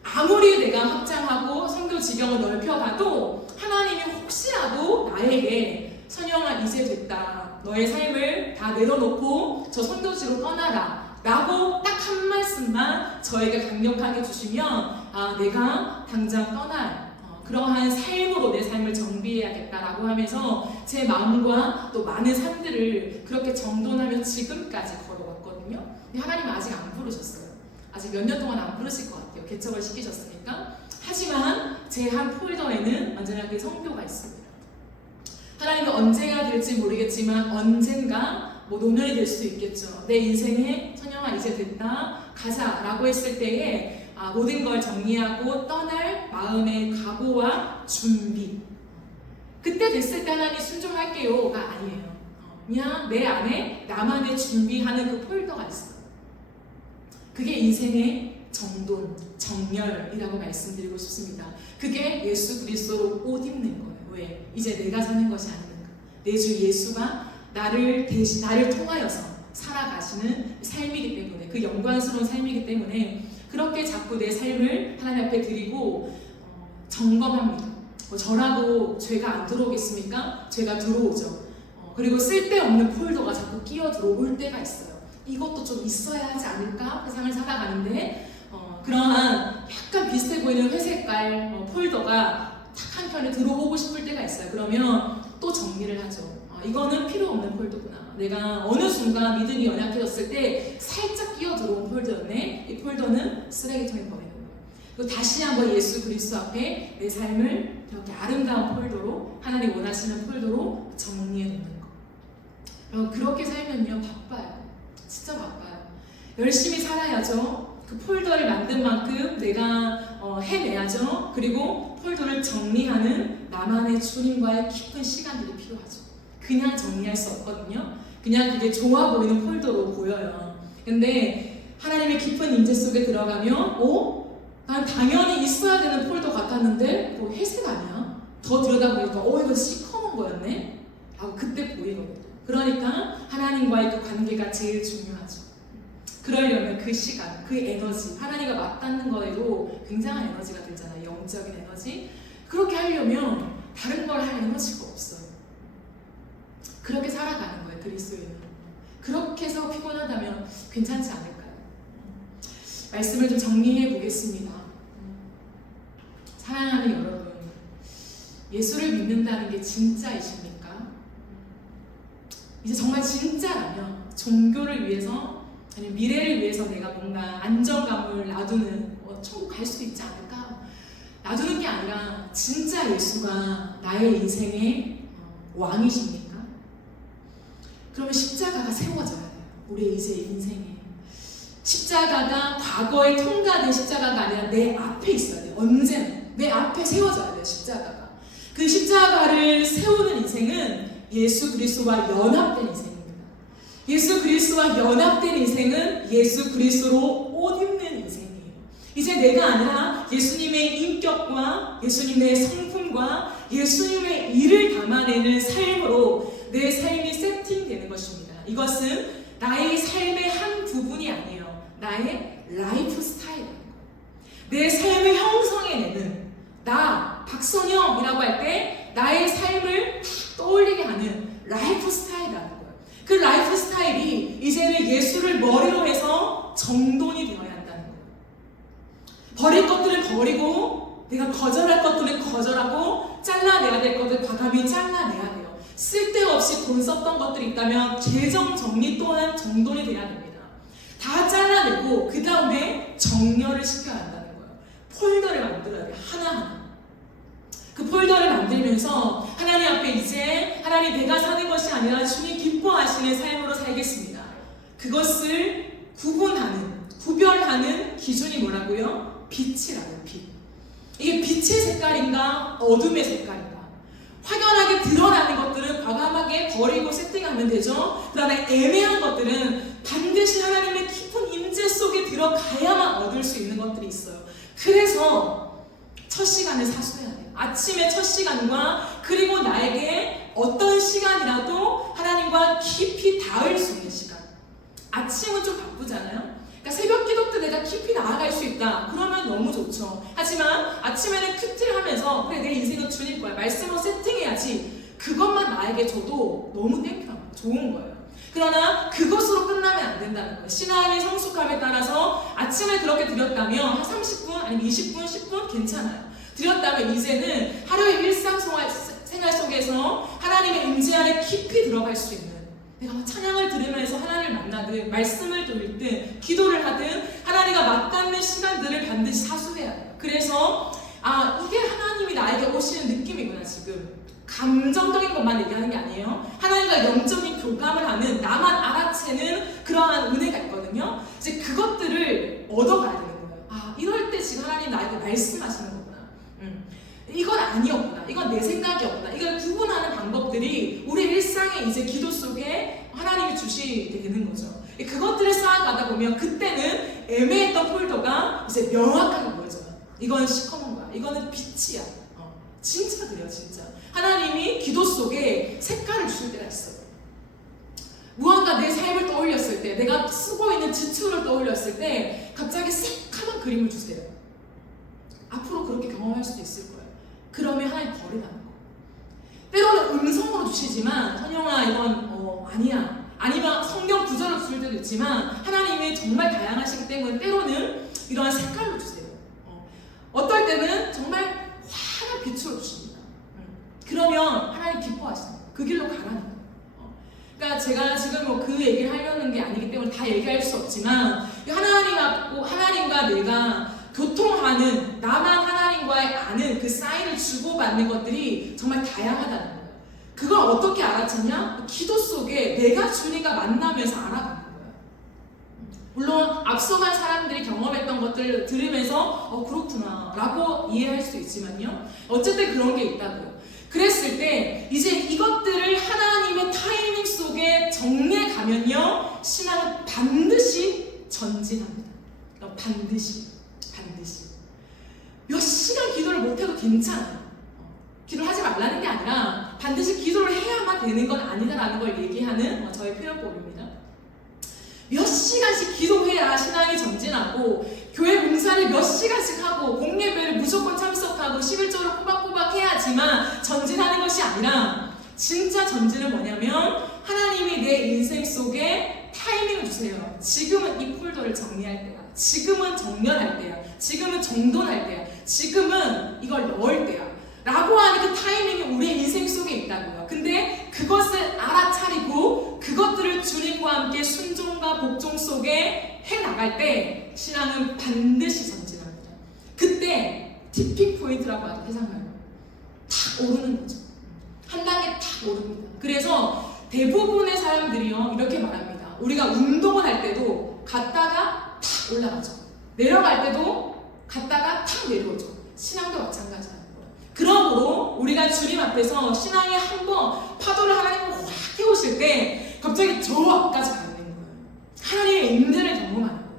아무리 내가 확장하고 선교 지경을 넓혀가도 하나님이 혹시라도 나에게 선영아 이제 됐다. 너의 삶을 다 내려놓고 저 선교지로 떠나라. 라고 딱 한 말씀만 저에게 강력하게 주시면 내가 당장 떠날 그러한 삶으로 내 삶을 정비해야겠다라고 하면서 제 마음과 또 많은 삶들을 그렇게 정돈하며 지금까지 걸어왔거든요. 근데 하나님은 아직 안 부르셨어요. 아직 몇 년 동안 안 부르실 것 같아요. 개척을 시키셨으니까. 하지만 제 한 폴더에는 언제나 그 성교가 있습니다. 하나님이 언제가 될지 모르겠지만 언젠가 노년이 될 수도 있겠죠. 내 인생에 선영아 이제 됐다 가자 라고 했을 때에 모든 걸 정리하고 떠날 마음의 각오와 준비. 그때 됐을 때 하나님 순종할게요가 아니에요. 그냥 내 안에 나만의 준비하는 그 폴더가 있어요. 그게 인생의 정돈, 정렬이라고 말씀드리고 싶습니다. 그게 예수 그리스도로 옷 입는 거예요. 왜? 이제 내가 사는 것이 아닌가. 내 주 예수가 나를 통하여서 살아가시는 삶이기 때문에, 그 영광스러운 삶이기 때문에 그렇게 자꾸 내 삶을 하나님 앞에 드리고 점검합니다. 저라도 죄가 안 들어오겠습니까? 죄가 들어오죠. 그리고 쓸데없는 폴더가 자꾸 끼어 들어올 때가 있어요. 이것도 좀 있어야 하지 않을까? 세상을 살아가는데 그러한 약간 비슷해 보이는 회색깔 폴더가 탁 한편에 들어오고 싶을 때가 있어요. 그러면 또 정리를 하죠. 이거는 필요 없는 폴더구나. 내가 어느 순간 믿음이 연약해졌을 때 살짝 끼어 들어온 폴더였네. 이 폴더는 쓰레기통에 버리는 거예요. 그리고 다시 한번 예수 그리스도 앞에 내 삶을 이렇게 아름다운 폴더로, 하나님 원하시는 폴더로 정리해 놓는 거. 여러분 그렇게 살면요 바빠요. 진짜 바빠요. 열심히 살아야죠. 그 폴더를 만든 만큼 내가 해내야죠. 그리고 폴더를 정리하는 나만의 주님과의 깊은 시간들이 필요하죠. 그냥 정리할 수 없거든요. 그냥 그게 좋아 보이는 폴더로 보여요. 근데 하나님의 깊은 임재 속에 들어가면 난 당연히 있어야 되는 폴더 같았는데 회색 아니야? 더 들여다보니까 이거 시커먼 거였네? 라고 그때 보이거든요. 그러니까 하나님과의 그 관계가 제일 중요하죠. 그러려면 그 시간, 그 에너지, 하나님과 맞닿는 거에도 굉장한 에너지가 들잖아요. 영적인 에너지. 그렇게 하려면 다른 걸 할 에너지가 없어요. 그렇게 살아가는 거예요. 그리스도인은. 그렇게 해서 피곤하다면 괜찮지 않을까요? 말씀을 좀 정리해 보겠습니다. 사랑하는 여러분, 예수를 믿는다는 게 진짜이십니까? 이제 정말 진짜라면 종교를 위해서 아니면 미래를 위해서 내가 뭔가 안정감을 놔두는 천국 갈 수도 있지 않을까? 놔두는 게 아니라 진짜 예수가 나의 인생의 왕이십니까? 그러면 십자가가 세워져야 돼요. 우리의 이제 인생에. 십자가가 과거에 통과된 십자가가 아니라 내 앞에 있어야 돼요. 언제나 내 앞에 세워져야 돼요. 십자가가. 그 십자가를 세우는 인생은 예수 그리스도와 연합된 인생입니다. 예수 그리스도와 연합된 인생은 예수 그리스도로 옷 입는 인생이에요. 이제 내가 아니라 예수님의 인격과 예수님의 성품과 예수님의 일을 담아내는 삶으로 내 삶이 세팅되는 것입니다. 이것은 나의 삶의 한 부분이 아니에요. 나의 라이프 스타일이에요. 내 삶을 형성해내는, 나 박선영이라고 할 때 나의 삶을 떠올리게 하는 라이프 스타일이라는 거예요. 그 라이프 스타일이 이제는 예수를 머리로 해서 정돈이 되어야 한다는 거예요. 버릴 것들을 버리고, 내가 거절할 것들은 거절하고, 잘라내야 될 것들 과감히 잘라내야 돼요. 쓸데없이 돈 썼던 것들이 있다면 재정 정리 또한 정돈이 돼야 됩니다. 다 잘라내고 그 다음에 정렬을 시켜야 한다는 거예요. 폴더를 만들어야 돼요. 하나하나. 그 폴더를 만들면서 하나님 앞에 이제 하나님 내가 사는 것이 아니라 주님 기뻐하시는 삶으로 살겠습니다. 그것을 구별하는 기준이 뭐라고요? 빛이라고요. 빛. 이게 빛의 색깔인가 어둠의 색깔인가. 확연하게 드러나는 것들은 과감하게 버리고 세팅하면 되죠. 그 다음에 애매한 것들은 반드시 하나님의 깊은 임재 속에 들어가야만 얻을 수 있는 것들이 있어요. 그래서 첫 시간을 사수해야 돼요. 아침의 첫 시간과 그리고 나에게 어떤 시간이라도 하나님과 깊이 닿을 수 있는 시간. 아침은 좀 바쁘잖아요. 그러니까 새벽 기도 때 내가 깊이 나아갈 수 있다. 그러면 너무 좋죠. 하지만 아침에는 큐티를 하면서 그래 내 인생은 주님 거야. 말씀으로 세팅해야지. 그것만 나에게 줘도 너무 땡큐한 거예요. 좋은 거예요. 그러나 그것으로 끝나면 안 된다는 거예요. 신앙의 성숙함에 따라서 아침에 그렇게 드렸다면 한 30분 아니면 20분, 10분 괜찮아요. 드렸다면 이제는 하루의 일상생활 속에서 하나님의 임재 안에 깊이 들어갈 수 있는, 내가 찬양을 들으면서 하나님을 만나든 말씀을 들든 기도를 하든 하나님과 맞닿는 시간들을 반드시 사수해야 돼요. 그래서 이게 하나님이 나에게 오시는 느낌이구나. 지금 감정적인 것만 얘기하는 게 아니에요. 하나님과 영적인 교감을 하는, 나만 알아채는 그러한 은혜가 있거든요. 이제 그것들을 얻어가야 되는 거예요. 이럴 때 지금 하나님 나에게 말씀하시는 거구나. 이건 아니었구나. 이건 내 생각이었구나. 이걸 구분하는 방법들이 우리 일상의 이제 기도 속에 하나님이 주시게 되는 거죠. 그것들을 쌓아가다 보면 그때는 애매했던 폴더가 이제 명확하게 보여져요. 이건 시커먼 거야. 이거는 빛이야. 진짜 그래요, 진짜. 하나님이 기도 속에 색깔을 주실 때가 있어요. 무언가 내 삶을 떠올렸을 때, 내가 쓰고 있는 지투를 떠올렸을 때 갑자기 새카만 그림을 주세요. 앞으로 그렇게 경험할 수도 있을 거예요. 그러면 하나님 버리라는 거. 때로는 음성으로 주시지만 선영아 이건 아니야. 아니면 성경 구절로 주실 때도 있지만 하나님이 정말 다양하시기 때문에 때로는 이러한 색깔로 주세요. 어떨 때는 정말 환한 빛으로 주십니다. 그러면 하나님 기뻐하시는 거예요. 그 길로 가라는 거예요. 그러니까 제가 지금 그 얘기를 하려는 게 아니기 때문에 다 얘기할 수 없지만 하나님과 내가 교통하는, 나만 하나님과의 아는 그 사인을 주고받는 것들이 정말 다양하다는 거예요. 그걸 어떻게 알아챘냐? 기도 속에 내가 주님과 만나면서 알아가는 거예요. 물론 앞서간 사람들이 경험했던 것들을 들으면서 그렇구나 라고 이해할 수 있지만요. 어쨌든 그런 게 있다고요. 그랬을 때 이제 이것들을 하나님의 타이밍 속에 정리해 가면요, 신앙은 반드시 전진합니다. 반드시 몇 시간 기도를 못해도 괜찮아요. 기도를 하지 말라는 게 아니라 반드시 기도를 해야만 되는 건 아니다라는 걸 얘기하는 저의 표현법입니다. 몇 시간씩 기도해야 신앙이 전진하고, 교회 봉사를 몇 시간씩 하고, 공예배를 무조건 참석하고 11조를 꼬박꼬박 해야지만 전진하는 것이 아니라, 진짜 전진은 뭐냐면 하나님이 내 인생 속에 타이밍을 주세요. 지금은 이 폴더를 정리할 때야. 지금은 정렬할 때야. 지금은 정돈할 때야. 지금은 이걸 넣을 때야. 라고 하는 그 타이밍이 우리의 인생 속에 있다고요. 근데 그것을 알아차리고 그것들을 주님과 함께 순종과 복종 속에 해나갈 때 신앙은 반드시 전진합니다. 그때 티핑 포인트라고 하죠. 해상말로. 탁 오르는 거죠. 한 단계 탁 오릅니다. 그래서 대부분의 사람들이요 이렇게 말합니다. 우리가 운동을 할 때도 갔다가 올라가죠. 내려갈 때도 갔다가 탁 내려오죠. 신앙도 마찬가지라는 거예요. 그러므로 우리가 주님 앞에서 신앙이 한번 파도를 하나님이 확 해오실 때 갑자기 저 앞까지 가게 되는 거예요. 하나님의 은혜를 경험하는 거예요.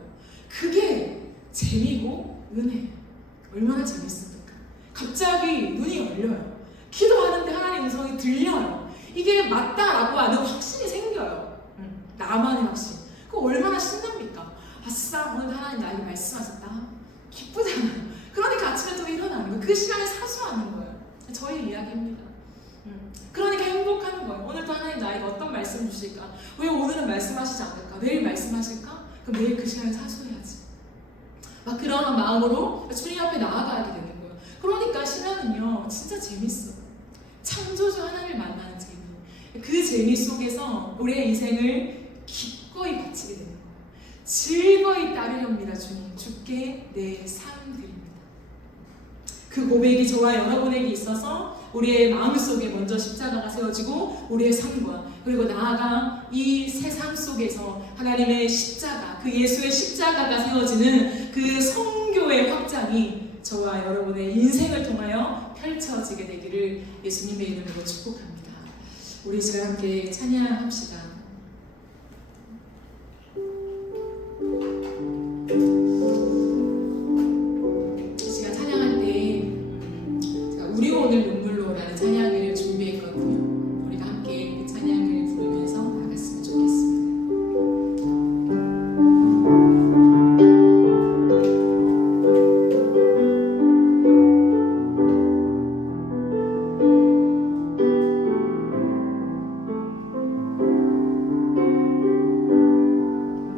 그게 재미고 은혜예요. 얼마나 재밌습니까? 갑자기 눈이 열려요. 기도하는데 하나님의 음성이 들려요. 이게 맞다라고 하는 확신이 생겨요. 나만의 확신. 그거 얼마나 신납니까? 아싸, 오늘 하나님 나에게 말씀하셨다. 기쁘잖아요. 그러니까 아침에 또 일어나는 거예요. 그 시간에 사수하는 거예요. 저희 이야기입니다. 그러니까 행복하는 거예요. 오늘 또 하나님 나에게 어떤 말씀 주실까? 왜 오늘은 말씀하시지 않을까? 내일 말씀하실까? 그럼 내일 그 시간에 사수해야지. 막 그런 마음으로 주님 앞에 나아가게 되는 거예요. 그러니까 신앙은요, 진짜 재밌어요. 창조주 하나님을 만나는 재미. 그 재미 속에서 우리의 인생을 기꺼이 바치게 되는 거예요. 즐거이 따르렵니다. 주님, 주께 내 삶 드립니다. 그 고백이 저와 여러분에게 있어서 우리의 마음속에 먼저 십자가가 세워지고 우리의 삶과 그리고 나아가 이 세상 속에서 하나님의 십자가, 그 예수의 십자가가 세워지는 그 성교의 확장이 저와 여러분의 인생을 통하여 펼쳐지게 되기를 예수님의 이름으로 축복합니다. 우리 시간 함께 찬양합시다. 시간 찬양할 때 우리 오늘 눈물로라는 찬양을 준비했거든요. 우리가 함께 그 찬양을 부르면서 나갔으면 좋겠습니다.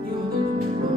우리 오늘 눈물로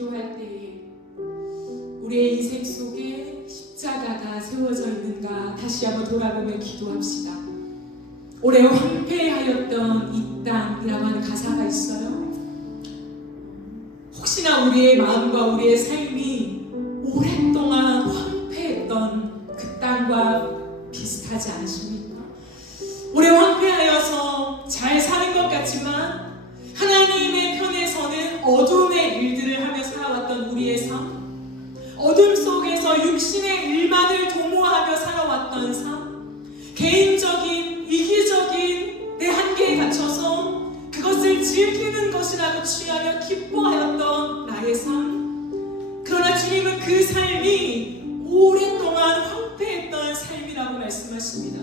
기도할 때에 우리의 인생 속에 십자가가 세워져 있는가 다시 한번 돌아보며 기도합시다. 올해 황폐하였던 이 땅이라고 하는 가사가 있어요. 혹시나 우리의 마음과 우리의 삶이 오랫동안 황폐했던 그 땅과 비슷하지 않으십니까? 올해 황폐하여서 잘 사는 것 같지만 하나님의 편에서는 어둠의 일들을 하며 살아왔던 우리의 삶, 어둠 속에서 육신의 일만을 도모하며 살아왔던 삶, 개인적인 이기적인 내 한계에 갇혀서 그것을 즐기는 것이라고 취하며 기뻐하였던 나의 삶. 그러나 주님은 그 삶이 오랫동안 황폐했던 삶이라고 말씀하십니다.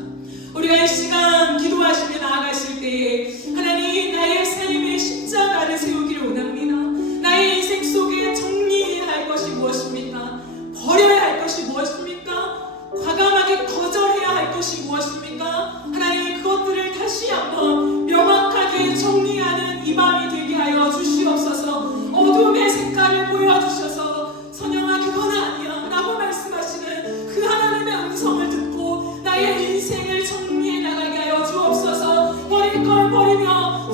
우리가 이 시간 기도하시며 나아가실 때에 하나님, 나의 삶에 십자가를 세우기를 원합니다. 나의 인생 속에 정리해야 할 것이 무엇입니까? 버려야 할 것이 무엇입니까? 과감하게 거절해야 할 것이 무엇입니까? 하나님, 그것들을 다시 한번 명확하게 정리하는 이 밤이 되게 하여 주시옵소서. 어둠의 색깔을 보여주셔서 선영아, 그건 아니야 라고 말씀하시는 그 하나님의 음성을 듣고 나의 인생을 정리해 나가게 하여 주옵소서. 버릴 걸 버리며